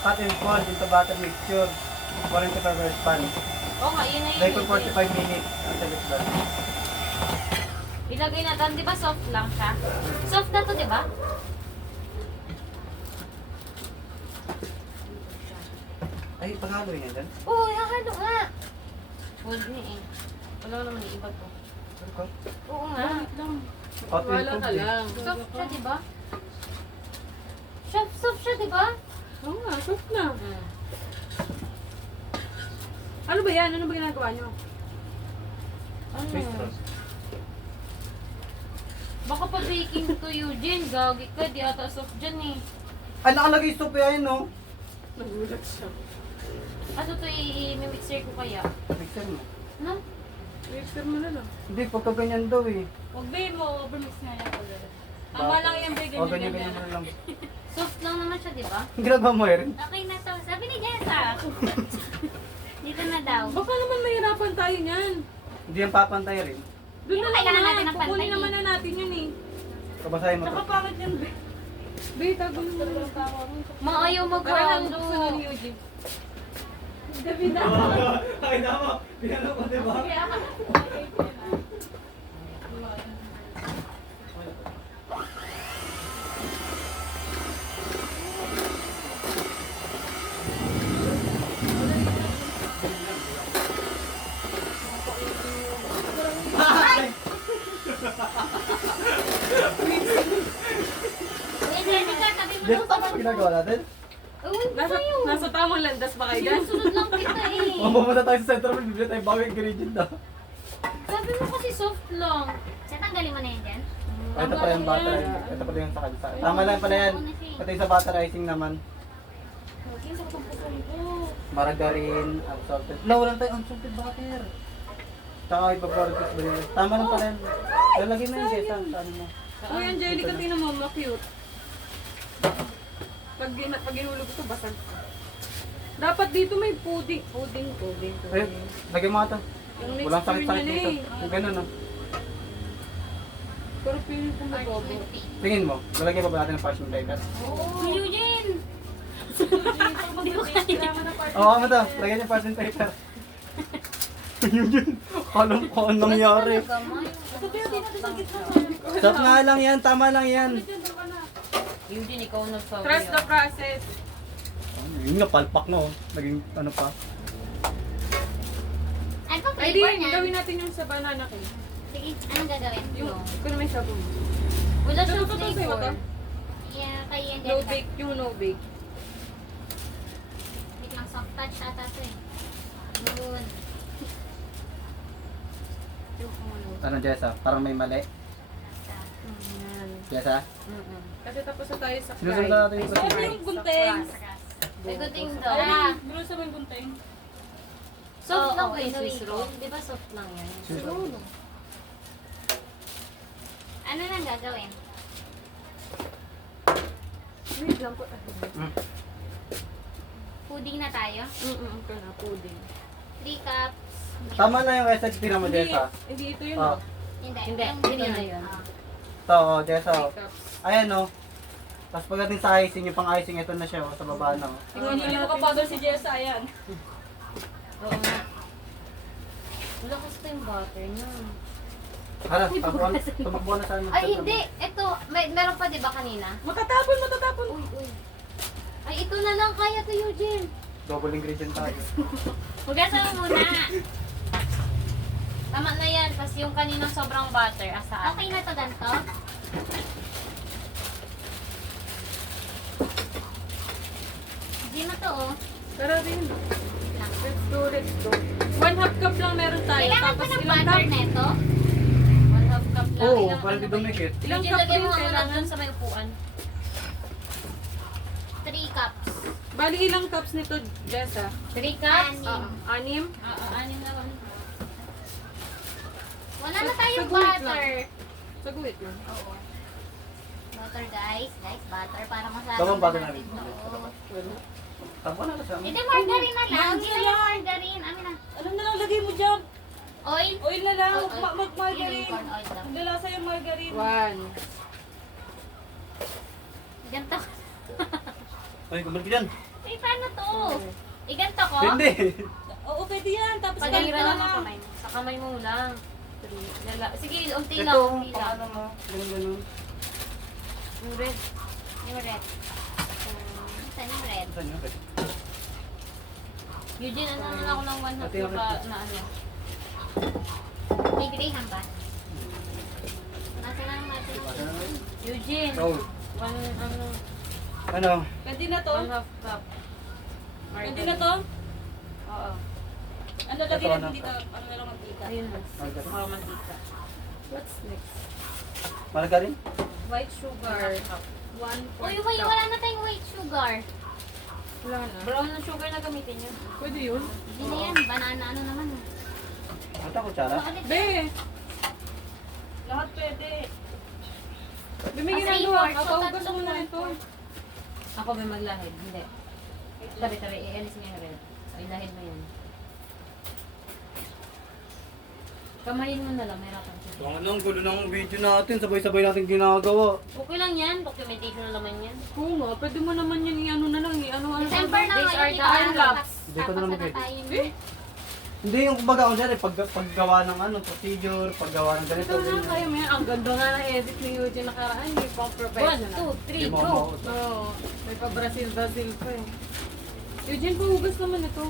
cut and fold into butter mixture. Pour into the pan. Oo nga, yun na yun. Like for 45 minutes until it's done. Ilagay natin, di ba soft lang siya? Soft na to, di ba? Ay, paghaloy niya dyan. Oo, ihahalo nga. Hold me eh. Wala naman yung iba to. Oo nga. Hot and Wala ka cold eh. lang. Soft siya, di ba? Soft siya, di ba? Oo nga, soft na. Hmm. Ano ba yan? Ano ba ginagawa nyo? Ano? Swiss roll. Baka pa baking to Eugene. Gagi ka, di ata soft dyan eh. Ay, nakalagay stop yan, no? Nagulat siya. Ano to, i-mixer ko kaya? Mixer mo. No? Mixer mo na lang. Hindi, pagka ganyan daw eh. Huwag be mo, overmix nga yan. Tama lang yan, be. O, ganyan mo lang. Soft lang naman siya, di ba? Ginagawa mo, Erin? Okay na to. Sabi ni Jessa. Dito na daw. Baka naman mahirapan tayo niyan. Hindi yan papantay rin. Doon Hindi na mo lang kailangan natin natin ng Kukunin pantay. naman na natin yun eh. Kabasahin mo to. Nakapangit yan, be. Be, tago mo na lang tawa mo. Maayaw Kaya lang, maghalo. gusto na ni Eugene. David, Ay, naman. Pinalo ko, di ba? Kuya Jessica, sabi mo Dito daw tama ginagawa natin? Uy, sa'yo. nasa tamang landas ba kayo dyan? Sinusunod lang kita eh. Mamupunta tayo sa Central Bank, bibili tayo bagay ingredient daw. Sabi mo kasi soft lang. Siya, tanggalin mo na yan dyan. Ito pala yung butter icing. Ito pala yung sa kalsa. Tama lang pala yan. Ito yung sa butter icing naman. Yung sa kapapasal ko. Margarine, unsalted. No, walang tayo unsalted butter. Tsaka ipaprocess ba yun? Tama lang pala yan. Lalagay mo yung gesa. Ano mo? Uy, Angelica, tingnan mo, ma-cute. Pag hinulog ko, basag. Dapat dito may pudding. Ayun, lagay mo ata. Yung next Walang turn sakit-sakit yan dito. eh. Yung ganun, no? Pero feeling ko mabobo. Tingin mo, lalagay pa ba natin ng parchment paper? Si Eugene! Oo, ano to? Lagyan yung parchment paper. Yun yun. Alam ko anong nangyari. Stop nga lang yan, tama lang yan. Eugene, ikaw nagsabi. Trust the process. Yun nga, palpak na oh. Naging ano pa. Ano pa Ay, di, flavor niya? gawin natin yung sa banana cake. Sige, anong gagawin? Yung, kung may sabon. Wala siyang Ano to, sa'yo ba to? flavor. Yeah, kaya yan No dyan. bake, yung no bake. Wait lang, soft touch ata to eh. Yun. Ano, Jessa? Parang may mali. Yan. Jessa? Kasi tapos na tayo sa Sinusunod na natin yung Ay, procedure. yung gunting. Ay, guting daw. Ah, Bro, sa may gunting. Soft Oo, lang ba yung inuwi Swiss ko. roll? Di ba soft lang yan? Siguro. ano nang gagawin? Wait lang po. Pudding na tayo. Okay na, pudding. 3 cups. milk. Tama na yung SHP na mo, Hindi, Jessa. hindi ito yun. Oh. Oh. Hindi, Hindi, yung hindi ganyan. na yun. Ah. Ito, oh, Jessa. Oh. 3 cups. Ayan, oh. Tapos pagdating sa icing, yung pang-icing, ito na siya, oh, sa baba na, oh. Tingnan niyo yung kapagod si Jessa, ayan. Oo nga. Wala kasi ito yung butter niya. Hala, tumakbo na sana. Ay, hindi. Ito, meron pa di ba kanina? Matatapon, matatapon. Uy, uy. Ay, ito na lang kaya to, Eugene. Double ingredient tayo. Hugasan mo muna. Tama na yan. Tapos yung kaninang sobrang butter, asaan? Okay na to, ganito? Hindi na to, oh. Tara din. Lang. Let's go, let's go. 1/2 cup lang meron tayo. Kailangan pa Tapos ng ilang butter cup? neto? 1/2 cup lang. Oo, Ilang parang ano di ba yun? dumikit. Ilang Eugene, cup lagay din mo ang ano kailangan? dun sa may upuan. 3 cups. Bali, ilang cups nito, Jessa? 3 cups? Anim. 6? Anim na kami. Wala na tayong Sagulit lang. butter. Sagulit lang. Oo. Butter, guys. Guys, butter para masarap Tama, butter natin namin. to. Tapos na kasama. Hindi, margarine na lang. Hindi na yung margarine. Amin na. Ano na lang lagay mo dyan? Oil. Oil na lang. Oil. Mag-margarine. Unicorn oil lang. Maglalasa yung margarine. 1. Ganto. Ay, kumalik dyan. Eh, paano to? Iganto ko? Hindi. Oo, pwede yan. Tapos Pagalira ganito lang na ang kamay mo. Sa kamay mo lang. Sige, unti Ito, lang, unti lang. paano mo? Ganun. Yung red. Yung red. Saan yung red? Saan yun? Eugene, ano naman ako ng 1/2 Ate, cup na ano. May graham ba? Nasa lang natin. Eugene, Oh, ano, ano? Pwede na to? 1/2 cup. Pwede na to? Oo. Ano Ito, lagay ano? natin dito? Ano meron mantika? Ayun na. Margarine. Mga mantika. What's next? Margarine? White sugar. 1 Uy, wala na tayong white sugar. Wala na. Brown na sugar na gamitin niyo. Pwede yun? Hindi na yan. Banana ano naman. Ata kutsara? Ulit. Be! Lahat pwede. Bumigyan Kasi ng import, luwag. so Paugas tatlong mo na one ito. fourth. Ako may maglahid. Hindi. Tabi, i-alis mo yung red. Ay, lahid mo yan. Kamayin mo na lang, may rapan siya. So, ano, ang gulo ng video natin. Sabay-sabay natin ginagawa. Okay lang yan, documentation na naman yan. Oo nga, pwede mo naman yan i-ano na lang. I-ano-ano. December na These are ngayon. the time-lapse. Hindi ko na naman pwede. Eh? Hindi yung kumbaga kung dyan, paggawa ng ano, procedure, paggawa ng ganito. Ito na, ganyan. kaya mo yan. Ang ganda nga ng edit ni Eugene nakaraan. Hindi pang 1, professional. 2, 3, Hindi mo go! makuha. Oo. May pa-Brazil pa eh. Eugene, pahugas naman ito.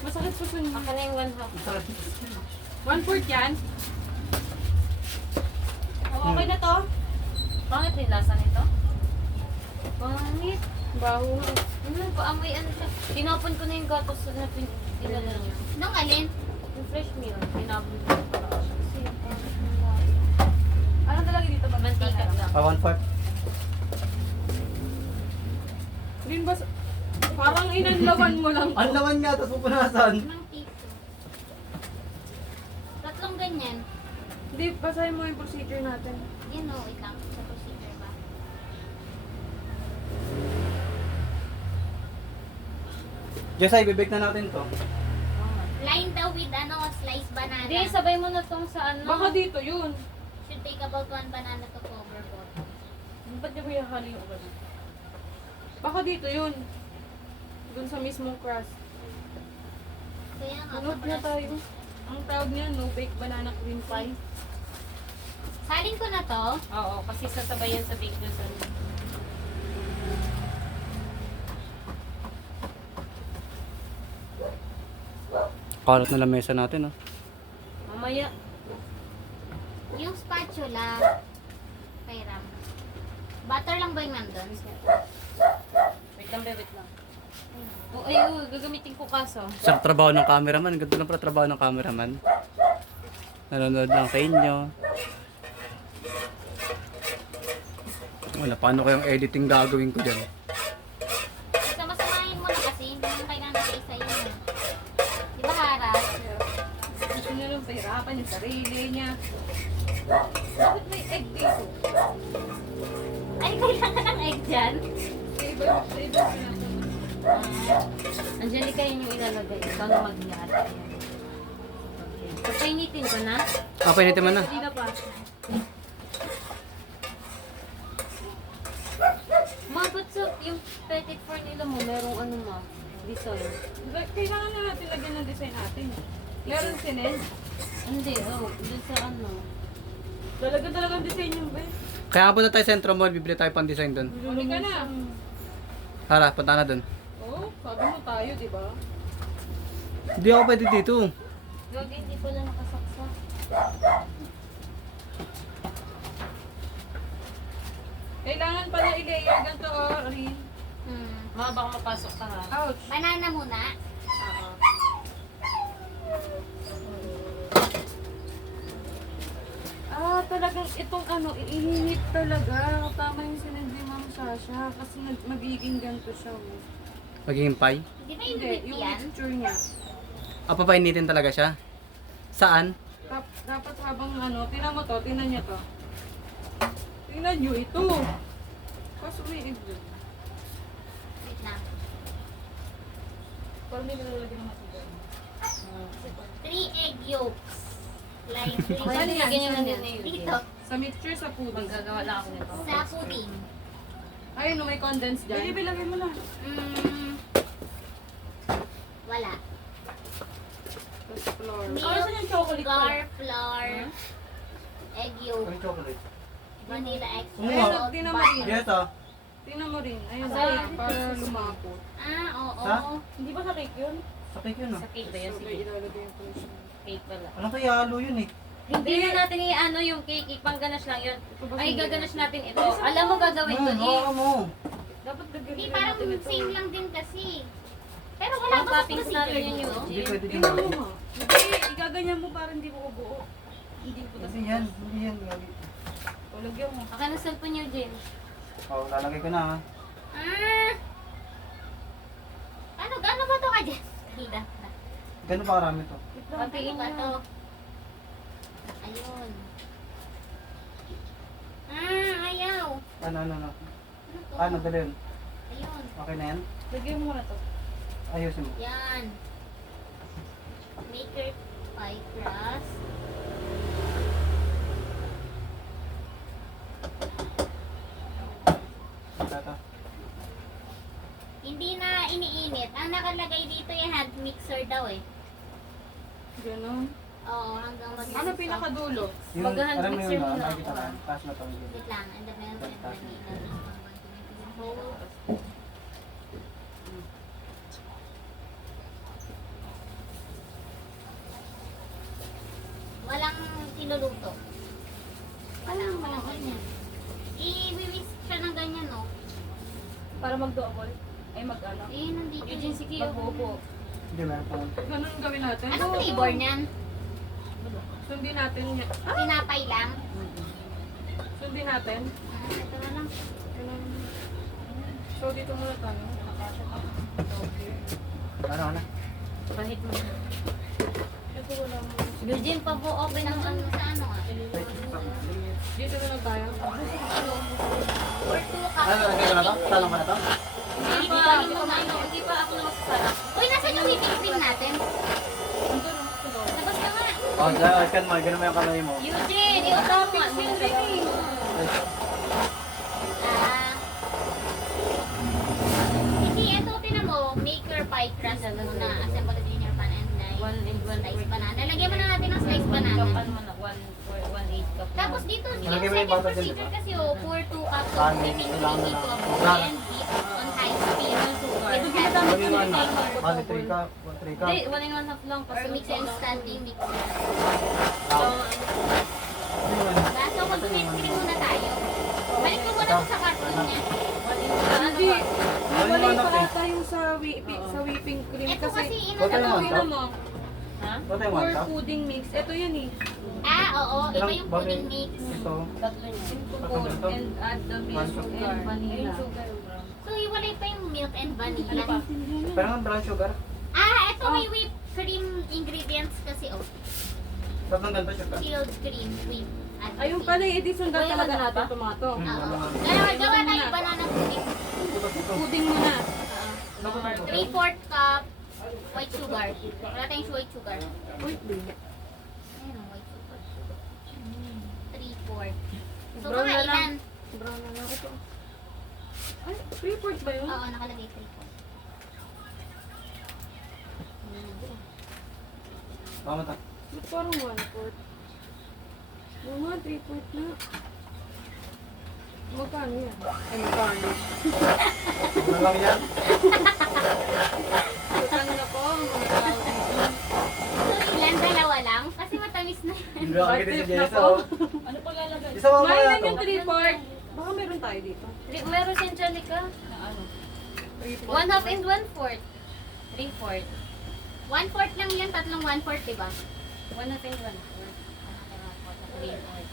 Masakit pa sa inyo. Ako na yung 1/2. 1/4 yan? Okay na to? Pangit yung lasa nito? Pangit. Baho nga. Ano, paamoy ano siya. Tinapon ko na yung gatos na pinala niya. Nung alin? Yung fresh meal, tinapon ko para kasi Ano talaga dito? mantika lang. 1/4. Din ba? Parang inanlawan mo lang. Ang laman niya, tapos pupunasan. Mang piso. Tatlong ganyan. Hindi, basahin mo yung procedure natin. Yan o, wait lang. Sa procedure ba? Jessa, ibibake na natin to. Line daw with ano, sliced banana. Hindi, sabay mo na tong sa ano. Baka dito yun. Should take about 1 banana to cover both. Ba't di ba yung hali yung ganun? Baka dito yun. Doon sa mismong crust. Kaya nga, Ano na tayo? Ang tawag niya, no bake banana cream pie. salin ko na to. Oo, kasi sasabay yan sa bake doon sa Kalat na lamesa natin, oh. mamaya. Yung spatula, pairam. Butter lang ba yung nandun? Wait lang, wait lang. Oh, ay, gagamitin ko kaso. Sa trabaho ng cameraman. Ganito lang pala trabaho ng cameraman. Nanonood lang sa inyo. Wala, paano kayong editing gagawin ko dyan? Basta masamahin mo na kasi, hindi mo kailangan sa isa yun. Di ba, Haras? Gusto niya lang pahirapan yung sarili niya. Bakit may egg dito? Ay, kailangan ng egg dyan. Sa iba Angelica, yun yung ilalagay. Ikaw na mag-iat. Papainitin ko na. Pinitin mo na. Hindi na pa. Ma, ba't sa yung petit nila mo, merong ano ma? Design. Kailangan na natin lagyan ng design natin. Meron sinin. Hindi, dun sa ano. Talagang design yung ba? Kaya nga punta tayo sa Centro Mall, bibili tayo pang design doon. Huli ka na. Tara, punta na doon. Oo, sabi mo tayo, di ba? Hindi ako pwede dito. Gagi, hindi pala nakasaksak. Kailangan pala i-layer ganito, Rin. Ma, baka mapasok ka ha. Ouch. Banana muna. Talagang itong ano, iinit talaga. Tama yung sinend ni Ma'am Sasha. Kasi magiging ganito siya. Oh. Magiging pie. Di ba Hindi, yung yung yan? texture niya. Papainitin talaga siya. Saan? Dapat habang ano, tinan mo to, tinan niyo to. Tingnan niyo ito. Kaso may egg dun. Wait lang. Parang may nalalagyan ng matigas. 3 egg yolks. Like Pwede ganyan lang din dito. Sa mixture, sa pudding. Magagawa lang ako nito. Sa pudding. Ayun, no, may condensed dyan. Baby, lagay mo na. Wala. Tapos flour. Milk, sugar, flour, egg yolk, Chocolate. vanilla extract. Ayun, tingnan mo rin. Yes ah. Tingnan mo rin. Ayun, Sa- para lumapot. Oo. Sa? Hindi ba sa cake yun? Sa cake yun ah. Sa cake ba yan? So, Sige. ilalagay ko siya. Cake pala. Ano kaya halo yun eh? Hindi na natin i-ano yung cake. Ipang-ganache lang yun. ba Ay, hindi? gaganache natin ito. Alam mo gagawin ko Hawakan mo. Dapat lagyan Hindi, nila parang natin ito. same lang din kasi. Pero wala Pang ba sa toppings natin procedure yun nito? yung Hindi pwede din Tingnan mo gawin. nga. Hindi, igaganyan mo para hindi mo buo. Hindi ko Kasi yan, hindi yan. gawin. O, lagyan mo. Akin ang cellphone niyo, Jen. Oh, lalagay ko na ha. Ano ba to ka dyan? Hilda. Gano'n pa karami to? Patiin Ano ba to? mo. Ayun. Ayaw. Ano? Ano to? Ano, dali yun? Ayun. Okay na yan? Lagyan mo na to. Ayusin mo. Yan. Maker pie crust. Ito. Hindi na iniinit. Ang nakalagay dito yung hand mixer daw eh. Ganon. Oo, hanggang mag- Ano pinakadulo? Yung, Mag-hand alam mo mixer yun, muna nakikita ako, ka. Taas na to. Wait lang. And then meron din vanilla. Walang sinuluto. Walang ganyan. I-whisk siya ng ganyan, no? Para mag-double. Ay, mag-ano. Eh, nandito. Eugene, sige. Magbubo. Hindi, meron pa. Ganon gawin natin. Anong flavor niyan? Sundin natin niya. Tinapay lang? Sundin natin. Ito na lang. Ganon. So, dito muna tayo. Ano? Pahit mo. Ito wala mo. Eugene, pa-open Sa ng ano. sa ano ah? Dito na lang tayo. Or 2 cups. Ano, lagay ko na to? Talong ko na to? Hindi pa, hindi pa ako na magsasarap. Uy, nasan yung whipping cream natin? Labas ka nga. Oh, kan mo. Ganun mo yung kamay mo. Eugene, iutama mo. Ah. Hindi, ito tinan mo. Maker pie crust muna. Assemble it in your pan and One and one slice fourth. banana. Lagyan mo na natin ng slice Cup, banana. ano mo na, 1/8 cup. Tapos dito, yung Lagyan mo yung second butter dyan, procedure diba? kasi pour 2 cups of Ano, whipping cream kailangan na into a lang. bowl and beat on high speed. With Ano yung ano? hand Bali 3 cup. 3 cup. Hindi, 1 and 1/2 lang. or mix and standing mixer. Ah, So, mag-cream muna tayo. Balik mo muna sa carton niya. Hindi. Ano Wala yung pa anak ata yung sa whipping cream. Ito kasi Wala inano naman. mo. Tingnan mo. Ha? Ito yung For one cup. pudding mix. Ito yan eh. Oo. Iba yung Bakit? pudding mix. Ito. Tatlo niya. Cocoa and add the milk One sugar. and vanilla. Ayun, sugar, bro. So, hiwalay pa yung milk and vanilla. Pero nga brown sugar. Ito may whipped cream ingredients kasi. Tatlong ganito sugar. Chilled cream, whip. Ayun pala, edi sundan Ay, talaga ano natin pa? tomato. Hmm, ano nga. Gawa tayo banana pudding. Ito. Pudding muna. Ano ba ito? 3/4 cup white sugar. Wala tayong white sugar. Wait, babe. Ayun ang white sugar. 3/4. So, Brown mga na lang. ilan? Brown na lang ito. Ay, 3/4 ba yun? Oo, nakalagay 3/4. Tama ta. Ba't parang 1/4? Oo nga, 3/4 na. Magkano yan? Ay, magkano? Ano lang yan? Magkano na po? Magkano? So, ilan? Dalawa lang? Kasi matamis na yan. Hindi ako kita si Five na Jessa. po. oh. Ano pa lalagay? Isa mo May mga lang to. yung 3/4. Baka meron tayo dito. Meron si Angelica. Na ano? 3/4. 1/2 and 1/4. 3/4. 1/4 lang yan, tatlong 1/4, diba? 1/2 and 1/4. 3/4.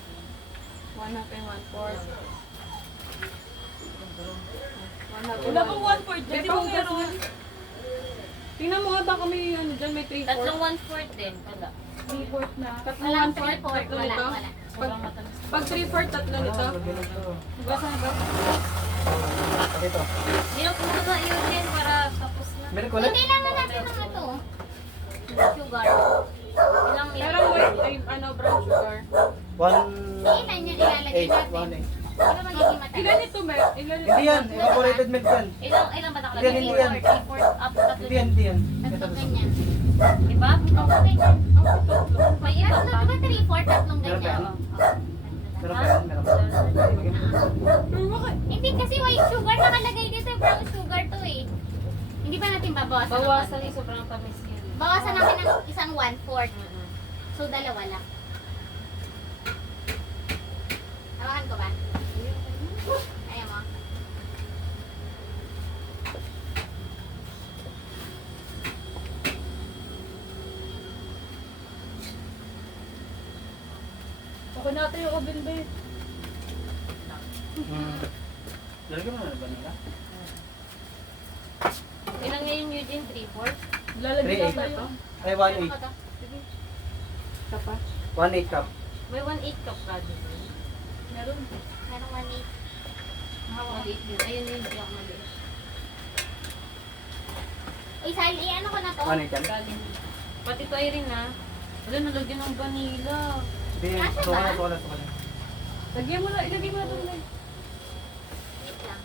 1/2 and 1/4. Wala bang 1/4 dyan? Di ba meron? Tingnan mo nga baka may ano dyan, may 3/4. Tatlong 1/4 din. Wala. 3/4 na. Tatlong Walang 1/4. 3/4, Tatlo wala, nito. wala. Sobrang matamis. Pag 3/4, tatlo nito. Basta na ba? Ito. Hindi ko muna yun din para tapos na. Meron ko ulit. Hindi lang natin ng ito. Sugar. Ilang Pero white, ay, ano, brown sugar. 1, Ilan yan ilalagay 8, natin? 1, 8. Para magiging matamis. Ilan ito, Mer? Ilan ito? Hindi yan. Evaporated milk yan. Ilang ba nakalagay? Hindi yan. 3/4 up tatlo. Hindi yan, hindi yan. Ito, Tatlong ito. ganyan. Diba? Oo, ganyan. May iba Tatlo, pa. diba 3/4, tatlong Meron ganyan? pa. Meron pa yan, meron pa. Pero bakit? Hindi kasi white sugar nakalagay dito, brown sugar to eh. Hindi ba natin babawasan? ng Bawasan konti? yung sobrang tamis yun. Bawasan namin ng isang 1/4. So, dalawa lang. Hawakan ko ba? Ayaw mo. Ako natin yung oven, babe. Lalagyan mo na ba nila? Ilang ngayon Eugene? 3/4? Lalagyan 3/8 na tayo. Ay, Ano 1, ko to? Isa pa. 1, 8 cup. May 1/8 cup ka din. Meron. Merong 1/8. Maliit yun. Ayun yun, hindi ako maliit. Uy, Sally, ano ko na to? 1, 8 yan. Galing. Pati to ay rin ha. Wala, nalagyan ng vanilla. Hindi, Kasya suka na, ba? suka na, suka na. Lagyan mo na, ilagay mo na ito. Wait lang.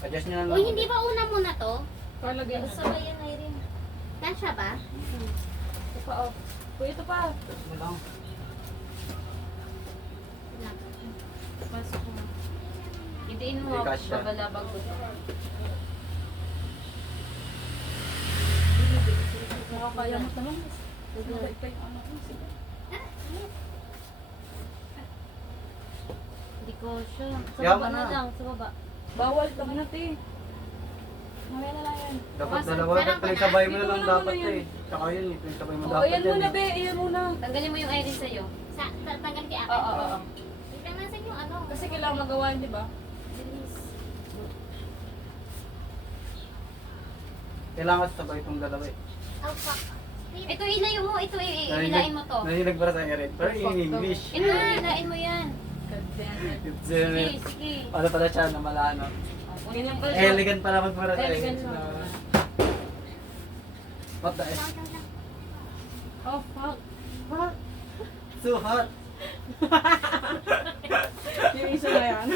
Adjust nyo na lang. Uy, hindi ba una muna to? Palagay mo. Sabay yan ay rin. Kansya ba? Ito pa, oh. Uy, ito pa. Adjust mo lang. Wait lang. Pasok mo. Itiin mo, Hindi kasya. babalabag ko to. Nakakaya mo tanong. Lagay pa yung ano ko. Sige. Hindi ko siya. Sa Yaman baba na na. lang, sa baba. Bawal ka na, te. Mamaya na lang yan. Dapat Bawasan. dalawa, Parang pinagsabay mo Dito na lang mo na dapat muna yan. eh. Tsaka yun eh, pinagsabay mo Oo, dapat yan muna, eh. be. Yan muna. Tanggalin mo yung iris sa'yo. Tanggal kay Oo, oo, oo. Wait lang, nasan yung ano? Kasi kailangan magawa yun, di ba? Bilis. Kailangan sabay itong dalawa eh. Oh, fuck. Wait. Ito, hilayin mo. Ito, hilain mo to. Nanilag para sa Erin. Pero in English. Ito, hilain mo yan. God damn it. It's, Sige, sige. ano pala siya na malano. Ganyan pala siya. Elegant pala magpara sa Elegant Erin. lang. What the Lang, F? lang, lang. Oh, fuck. So hot. Yung isa na yan.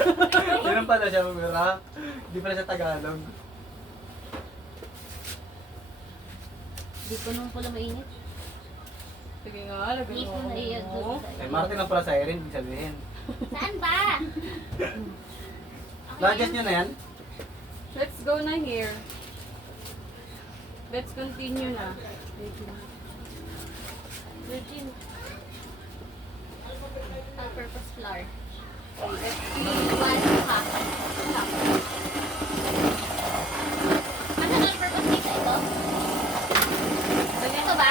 Ganun pala siya magpara. Hindi pala siya Tagalog. Hindi ko naman pala mainit. Sige nga, lagay Hindi ko mo. na i-adjust. Eh, Martin lang pala sa Erin, ibig sabihin. Saan ba? Na-adjust nyo na yan? Let's go na here. Let's continue na. Virgin. All-purpose flour. KFC. 1 cup. Ano all-purpose dito? Ito? Ito ba?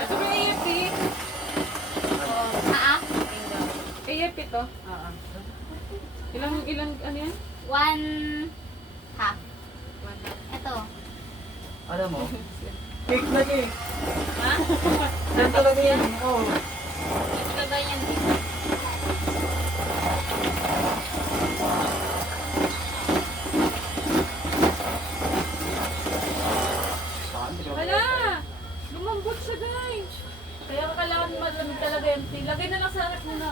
Ito ba AFP? AFP to? Oo. Ilang, ano yan? 1 half. Ito. Alam mo? Cake na cake. Ha? Yan talaga yan. Oo. Ito ba yan dito? Hala! Lumambot siya, guys. Kaya kailangan malamig talaga yung tea. Lagay na lang sa harap mo na.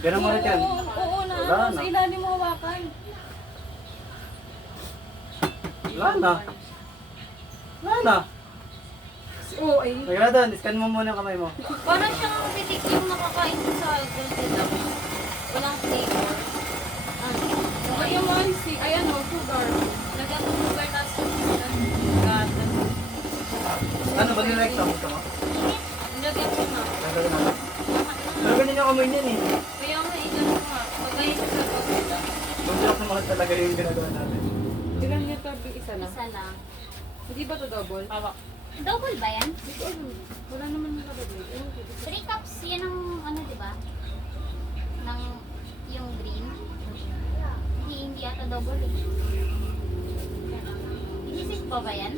Ganun mo rin yan. Oo na. Wala na. Sa ilalim mo hawakan. Wala na. Wala na. Oo, ay. Nagradan, scan mo muna yung kamay mo. Parang siyang pitik yung nakakain ko sa Goldilocks. Walang flavor. Ay, yung mga ay ano, sugar. Lagyan ko sugar tapos Ano ba nila exam mo? lagyan ko na. Nagagawin natin. Pero ganyan yung kamay niyan eh. Kaya nga ilan ko nga. Pagkain ko sa Goldilocks. Bumilak naman talaga yung ginagawa natin. Ilan niya to? Isa lang. Isa lang. Hindi ba to double? Hawak. Double ba yan? Wala naman nakalagay. 3 cups yan ang ano diba? Ng yung green. Hindi ata double eh. Inisip pa ba yan?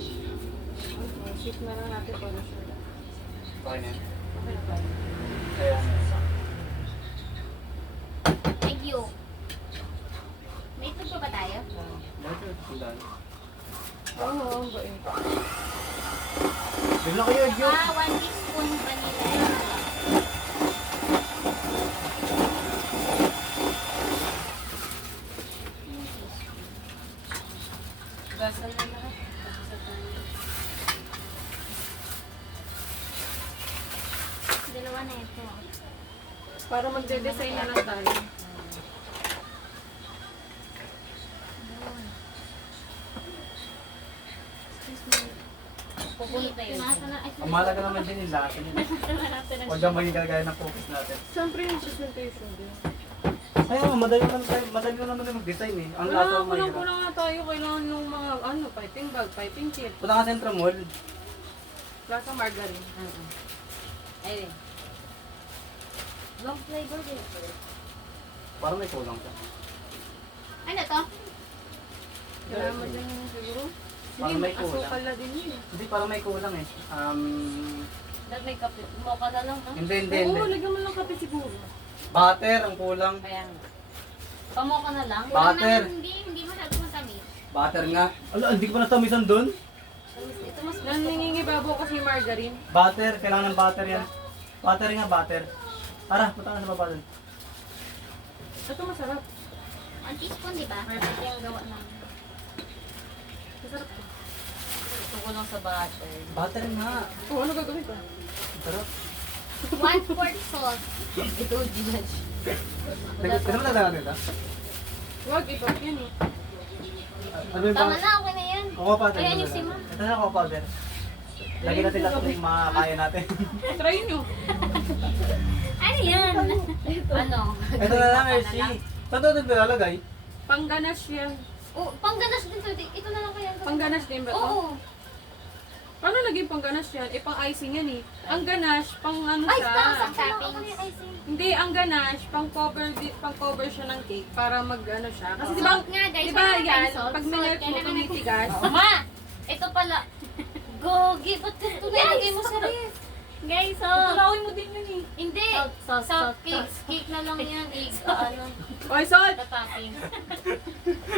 Shift na lang natin para sure. Okay na yan. Kaya, Egg yolk. May itlog pa ba tayo? Bakit yung sundan? oo, ang bait. Bigla kayo, Gyo. 1 teaspoon vanilla. Gasal na lahat. Dalawa na ito. Para magde-design na lang tayo. Pupunta yun. Ang mahalaga naman din yung lasa niya. Huwag kang maging kagaya ng focus natin. Siyempre yung presentation din. Kaya nga, madali lang naman yung mag-design eh. Ang lasa Wala, ang mahirap. kulang-kulang nga tayo. Kailangan ng mga, ano, piping bag, piping kit. Punta ka Centro Mall. Plaza margarine. Ayun. Long flavor din. Parang may kulang siya. Ano to? Kailangan mo din siguro. Parang may kulang. Asukal na din yun. Hindi, parang may kulang eh. Dahil may kape. Mocha na lang, ha? Hindi. Oo, lagyan mo lang kape siguro. Butter ang kulang. Kaya nga. Pamoka na lang. Kulang Butter. naman, hindi masyado matamis. Butter nga. Ala, hindi ko pa natamisan doon. Ito mas Nangingibabaw kasi yung margarine. Butter, kailangan ng butter yan. Butter nga, butter. Tara, punta ka sa baba doon. Ito masarap. 1 teaspoon, di ba? perfect yung gawa namin. Masarap to. Gusto ko lang sa butter. Butter nga. Oo, ano gagawin ko? Sarap. 1/4 salt. Ito, ginage. Pero mo na natin ito? Huwag, iba yan eh. Ano yung Tama na, okay na yan. Cocoa powder. Kaya ayusin mo. Ito na cocoa powder. Lagyan natin lahat ng mga kaya natin. Try nyo. Ano yan? Ano? Ito na lang, Hershey. Saan ito nilalagay? Pangganas yan. Oh, pangganas din to. Ito na lang kaya. Pangganas din ba to? Oo. Paano naging pangganas yan? Eh, pang icing yan eh. Ang ganache, pang ano Ay, siya. stop. Toppings. Hindi, ang ganache, pang cover siya ng cake para mag ano siya. Kasi di ba, Salt nga, guys. di ba Kailangan yan, salt. pag Salt, minelt mo, kailangan natin- tumitigas. Ma! Ito pala. Gogi, ba't ito nilagay mo sa ref? Guys, Tulawin mo din yun eh. Hindi. Salt, Salt cakes. Cake na lang yan. Egg. Ano? Okay, salt! Topping.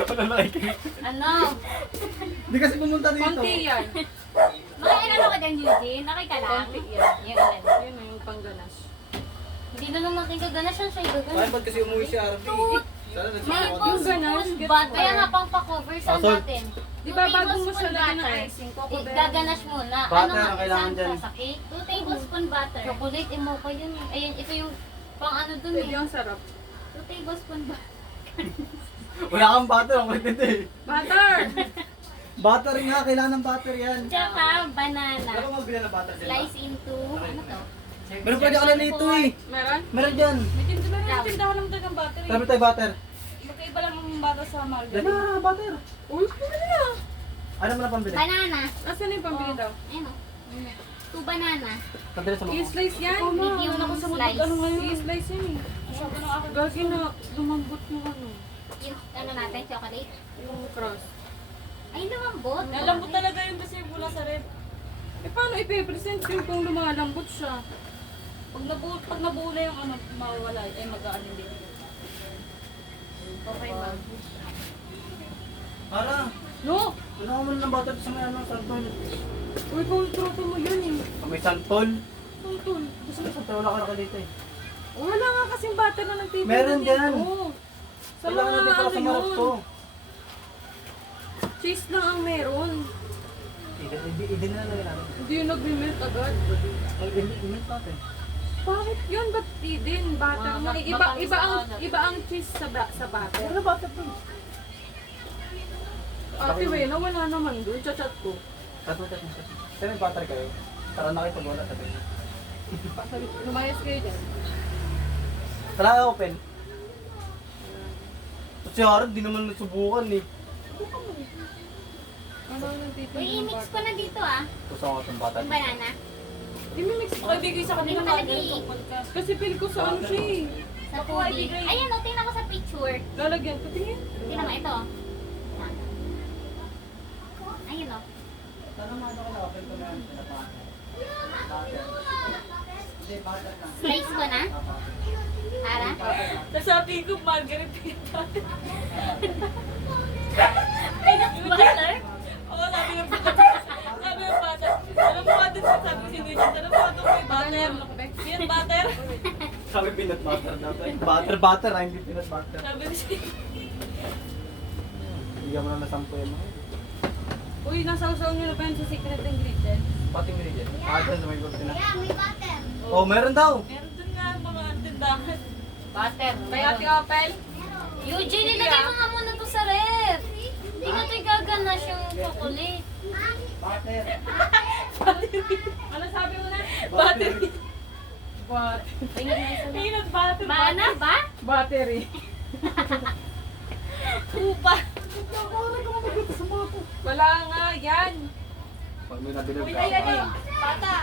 Wala na kayo. Ano? Hindi kasi pumunta dito. Konti yan. Makikilala ka din, Eugene. Nakita lang. Konti yan. Yung ilan? Yun na yung pangganas. Hindi na naman tinggal ganas yan siya. Ay, Igaganas. ba't kasi umuwi si RB? Sana May nagsisimot. Yung ganache, gets But, mo. kaya nga pang pa-cover sa Salt. natin. Di ba bago mo tablespoon siya lagyan ng butter. icing, coco berry. Gaganas muna. Butter Ano ang nga kailangan isang dyan. sa cake? 2 tablespoon butter. Chocolate, emoka yun. Ayan, ito yung pang ano dun Pwede eh. ang sarap. 2 tablespoon butter. Wala kang butter, ang kulit nito eh. Butter! Butter nga, kailangan ng butter yan. Tsaka banana. Ano mo bilhin ng butter dyan? Slice into, ano to? Meron pa dyan nito eh. Meron? Meron dyan. May tindahan lang talagang battery. Sabi tayo butter. Magkaiba lang ang bata sa Dyan margarine. na, butter. Uy, pumili na. Ano mo na pambili? Banana. Asan na yung pambili daw? Ayun o. 2 banana. Pambili sa mga. I-slice yan. Medium Ako sa slice. ano ngayon? I-slice yan eh. Masyado na ako. Gagi na, lumambot yung ano. Yung ano natin, chocolate. Yung cross. Ay, lumambot. Nalambot talaga yun kasi mula sa red. Eh paano ipipresent yun kung lumalambot siya? Pag nabuo na yung ano, mawawala. Eh mag-ano din. Okay ba? Para. No! Ano mo ng butter sa may ano, santol. Uy, kung troto mo yun eh. Sa may santol. Tuntun. Gusto mo santol, wala ka dito eh. Wala nga kasing butter na nagtitinda Meron dyan. Oo. Sa Kailangan mga natin pala ano sa marap yun. to. Cheese lang ang meron. Hindi na lang natin. Hindi yung nag-remelt agad. Hindi natin. Bakit yun? Ba't din? Butter mo. Iba ang cheese sa butter. Ano butter to? Ate Wena, wala naman doon. Chat ko. Katutat mo. Saan may butter kayo? Para na kayo pag wala sa tayo. Lumayas kayo dyan. Tara, open. Si Harold, di naman nasubukan eh. Ano ang nagtitinda Uy, ng i-mix butter? ko na dito ah. Gusto ko itong butter. Yung banana. Hindi mo mix ko. Ibigay sa kanila Hindi mo mga talaga ganito podcast. Kasi feel ko sa ano siya eh. Sa tubig. Ayan o, tingnan mo sa picture. Lalagyan ko. Tingin. Tingnan mo, ito. Yan. Ayun o. Sana mga ako na-open ko na yan. Slice ko na. Para? Nasabi ko, Margaret. Peanut butter? Oo, sabi ng bata. Alam mo ka din, sabi ko si Luigi, alam mo ka doon may butter. Yan, butter. Sabi peanut butter daw. Butter, hindi peanut butter. Sabi ko si... Bigyan mo na na 10 yan. Uy, nasawsaw nyo na pa yun sa secret ingredient. Pati ingredient. Dyan sa may gulti na. Yeah, may butter. Oh, meron daw. Meron dun nga mga tindahan. Butter. Kaya Ate Opel, Eugene, nilagay mo nga muna to sa ref. Hindi na ito gaganas yung chocolate. Butter. ano sabi mo na? Battery. Peanut butter. Mana ba? Battery. Upa. Wala nga yan. Pag may nabilog Uy, ka. ayan yun. Bata.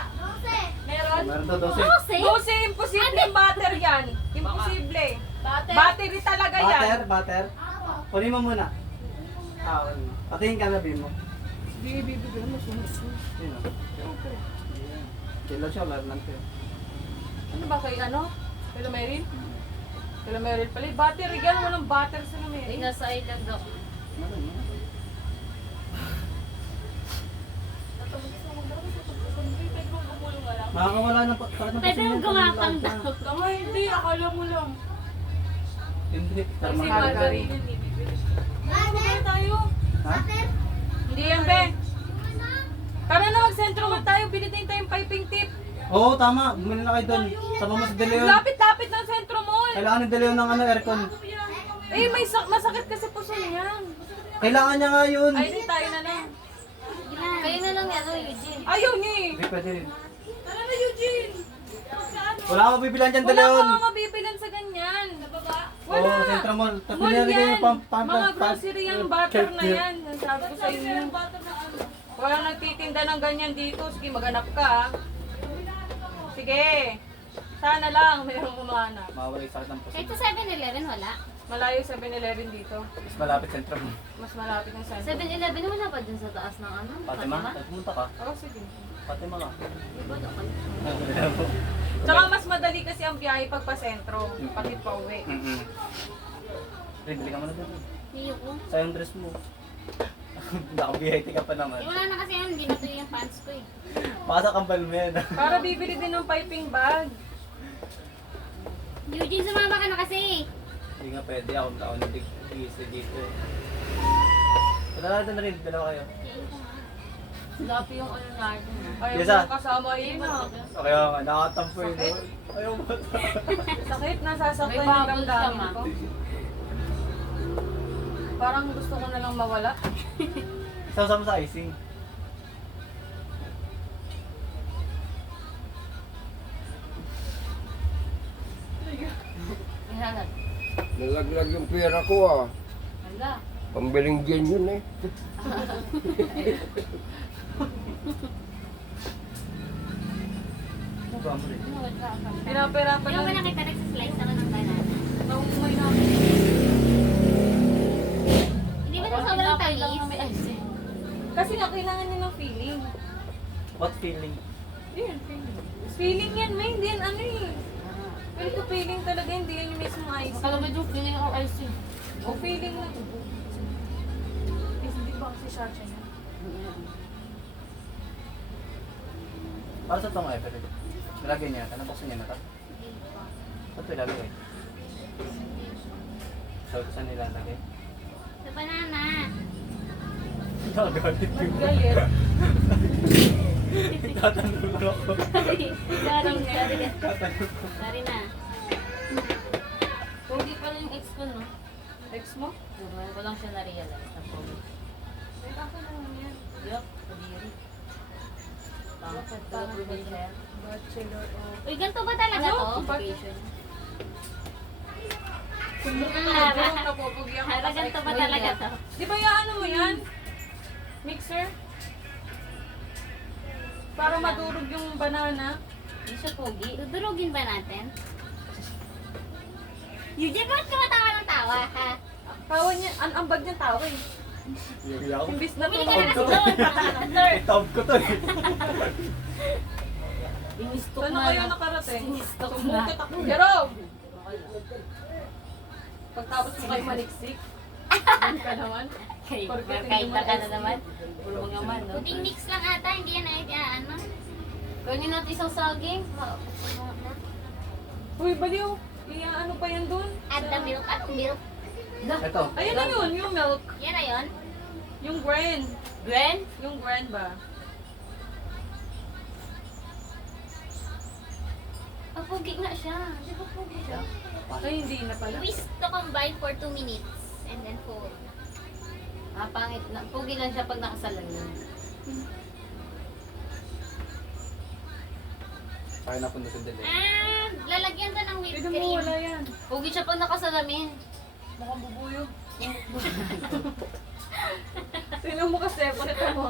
Meron? Meron daw 12. Kasi, Kasi imposible yung butter yan. Imposible. Battery talaga yan. Butter. Kunin mo muna. Kunin mo. Patingin ka na, Bim mo. Bibigyan mo siya. Yun o. Kilo siya, wala lang siya. Ano ba kay ano? Kay Meryl? Kay Meryl pala. Battery yan. Walang butter sa ay Meryl. nasa island ako. Meron mo. Makakawala ng sakit ng Pwede pasimento. mong gumapang daw. Tama, hindi. Akala mo lang. Hindi. Kasi Tama. margarine yan. Bibili tayo. Ha? Hindi yan, be. Tara na, mag-sentro mo tayo. Bilitin tayong piping tip. Oo, tama. Bumili na kayo doon. Sama mo si De Leon. Lapit-lapit ng sentro mo. Kailangan ni De Leon ng ano, aircon. Eh, may masakit kasi puso niyan. Kailangan niya nga yun. Ay, di tayo na lang. Kayo na lang yan, Eugene. Ayaw niya eh. Hindi, pwede rin. Tara na, Eugene. Wala akong mabibilan dyan, De Wala Leon. ka mga mabibilan sa ganyan. Sa baba? Oo, Wala. Central Mall. Tapos Mall nilagay yan. yung Mga grocery yung butter na Check. yan. Sabi ko sa inyo. Wala nagtitinda ng ganyan dito. Sige, maghanap ka. ah. Sige. Sana lang mayroong umahanap. Mawala yung sakit ng Kahit puso. sa 7-Eleven, wala. Malayo 7-Eleven dito. Mas malapit Central Mall. Mas malapit ng sentro. 7-Eleven wala pa dun sa taas ng ano? Fatima, pumunta ka. Oo, sige. Fatima ka. Diba, okay. Tsaka mas madali kasi ang biyahe pag pa-sentro. Pati pa uwi. Rin, bili ka muna doon. Niyo ko. Sayang dress mo. Naka-BIT ka pa naman. Eh, wala na kasi yan. Hindi na to yung pants ko eh. Pasa kambal mo yan. Para bibili din ng piping bag. Eugene, sumama ka na kasi. Hindi nga pwede. Ako nag-iisa dito. Tara na rin. Dalawa kayo. Gapi yung ano natin. Ayaw Yes, ah. mo kasama yun ah. Kaya nga, nakatampo yun. Sakit. Ayaw mo. Sakit, May nasasaktan yung bubble siya, damdamin ma. ko. Parang gusto ko na lang mawala. Sasama sa icing. Ihalat. Nalaglag yung pera ko ah. Hala. Pambiling gin yun eh. Mukha mo rin. Pinapirapan Hindi mo ba lang. nakita nagsaslice ako ng banana? Naumay na. Hindi ba nang sobrang tamis? Kasi nga kailangan niya ng feeling. What feeling? Yun, feeling. Feeling yan, may hindi yan ano eh. Pero ito feeling talaga, hindi yan yung mismo ice. Kalabad yung feeling ng icing. O feeling lang. Hindi ba kasi siya niya? Para sa itong pero nilagay niya, nabuksan niya na ito. Saan ito ilalagay? Saan nilalagay? Sa banana. Nakagalit yung Galit. tatanong ako. Sorry, sorry. Tatanong ko. Sorry na. Pogi pala yung ex ko, no? Ex mo? Ngayon ko lang siya na-realize na pogi. Wait, ako naman yan. Yup, kadiri. Professional. Bachelor of... Uy, ganito ba talaga Ano? to? Education. Joke, napupugi ako. Para ganito ba talaga to? Di ba yung ano mo yan? Mixer? Para madurog yung banana. Hindi siya pogi. Dudurugin ba natin? Eugene, bakit ka matawa ng tawa, ha? Tawa niya, ang ambag niyang tawa eh. Yung ako. Imbis na Bumili ka na tumawa. kasi doon. Itawag ko to eh. Inistok Saan na na kayo lang. nakarating? Sinistok na. Sumukit ako. Jerome! Pagtapos mo kayo maliksik. Ano ka naman? Kahit na ka na naman. Puro mga man, no? Puting mix lang ata, hindi yan ay ano. Kunin natin isang saging. Uy, baliw! Ano pa yan dun? Add the milk. Anong milk? Ito. Ayun na yun, yung milk. Yan na yun. Yung grain. Gwen? Yung grain ba? Ah, pogi nga siya. Di ba pogi siya? Ay, hindi na pala. Twist to combine for 2 minutes. And then fold. Ah, pangit na. Pogi lang siya pag nakasalamin. Kaya na punta sa dede. Ah, lalagyan to ng whipped Pwede mo cream. wala yan. Pogi siya pag nakasalamin. Mukhang bubuyo. Tingnan mo kasi, pakita mo.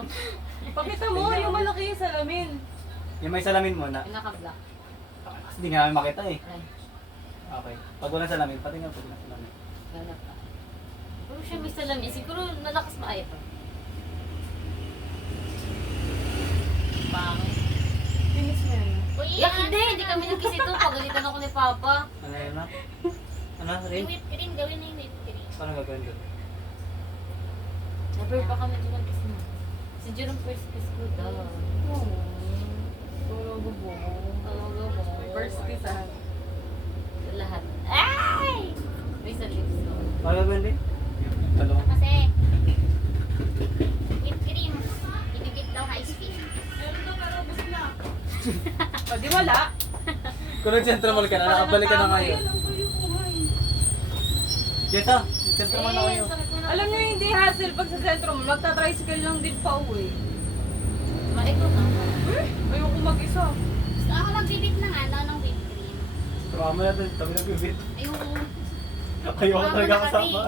Pakita mo, yung malaki yung salamin. Yung may salamin mo na. Pinaka-black. Kasi hindi nga namin makita eh. Ay, Okay. Pag walang salamin, pati nga pag walang salamin. ganap ka. Puro siya may salamin. Siguro nalakas maayap pa. Pangit. Finish mo yan. Uy, Yak, hindi! Hindi kami nagkis ito. Pagalitan ako ni Papa. Ano yun na? Ano? Yung Rin? whipped cream, gawin na yung whipped cream. Paano gagawin doon? Never pa kami nagkis mo. Si Jerome first kiss ko daw. Puro bubo. Talaga mo. First kiss ah. Sa lahat. Ay! May sa lips ko. Paano gagawin din? Talong. Kasi, whipped cream, ibibit daw high speed. O, di wala. Kung nag-central mall ka na, nakabalik ka na ngayon. Yes ah, nag-central mall na kayo. Alam niyo hindi hassle pag sa sentro mo, magta-tricycle lang din pa uwi. Maikot na. Ayoko mag-isa. Gusto ako magbibit ng ano, ng whipped cream. Tuwa mo natin, kami nag-bibit. Ayoko. Ayoko talaga kasama.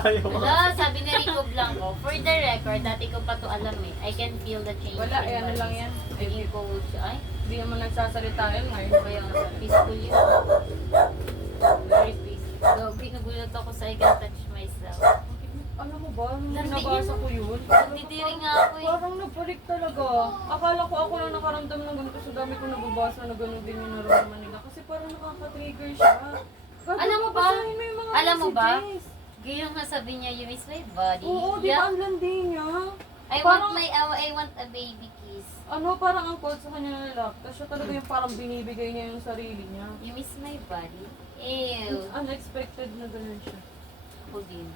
Ayaw. Wala, sabi ni Rico Blanco, for the record, dati ko pa to alam eh. I can feel the change. Wala, in ano my lang life. yan. Naging cold siya. Ay, Hindi naman nagsasalita yun ngayon. kaya nga, peaceful yun. Very peaceful. Gabi, nagulat ako sa I can touch myself. Ano mo ba? Nung Landi nabasa yun. ko yun. Nagtitiri nga ako eh. Parang nabalik talaga. Akala ko ako lang nakaramdam ng ganito sa dami ko nababasa na gano'n din yung nararamdaman nila. Kasi parang nakaka-trigger siya. Alam mo ba? Basahin mo yung mga Alam mo ba? messages. Gayong nga sabi niya, you miss my body. Oo, di ba Yeah. ang landi niya? I want a baby kiss. Ano, parang ang cold sa kanya na lalaki. Tapos siya talaga yung parang binibigay niya yung sarili niya. You miss my body? Ew. Unexpected na gano'n siya. Ako din.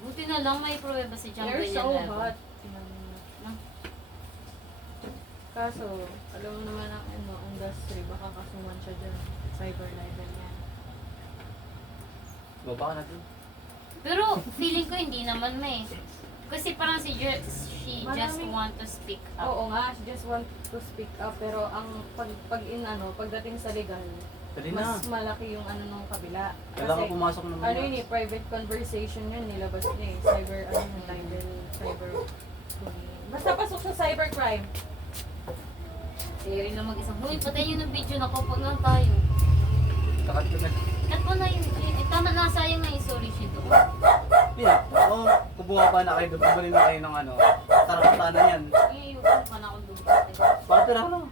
Buti na lang may pruweba si John They're so Ganyan hot. No? Kaso, alam mo naman ang industry, baka kasuman siya dyan. Cyber libel yan. Baba ka natin. Pero feeling ko hindi naman may. Kasi parang she just want to speak up. Oo nga, she just want to speak up. Pero ang pagdating sa legal, Pwede na. mas malaki yung ano nung kabila. Kailangan Kasi, pumasok naman. ano yun eh, private conversation yun, nilabas niya eh. Cyber, cyber. Basta pasok sa cybercrime. Sige rin na mag-isang, huy, patayin yung video na ko, pag lang tayo. Kakat ko na. Kat mo na yun, tama na, sayang nga yung sorry sheet doon. Pina, oo, kubuha pa na kayo, bumalik na kayo ng ano. Sarap na yan. Eh, yung ka na akong dumating. Bakit na lang?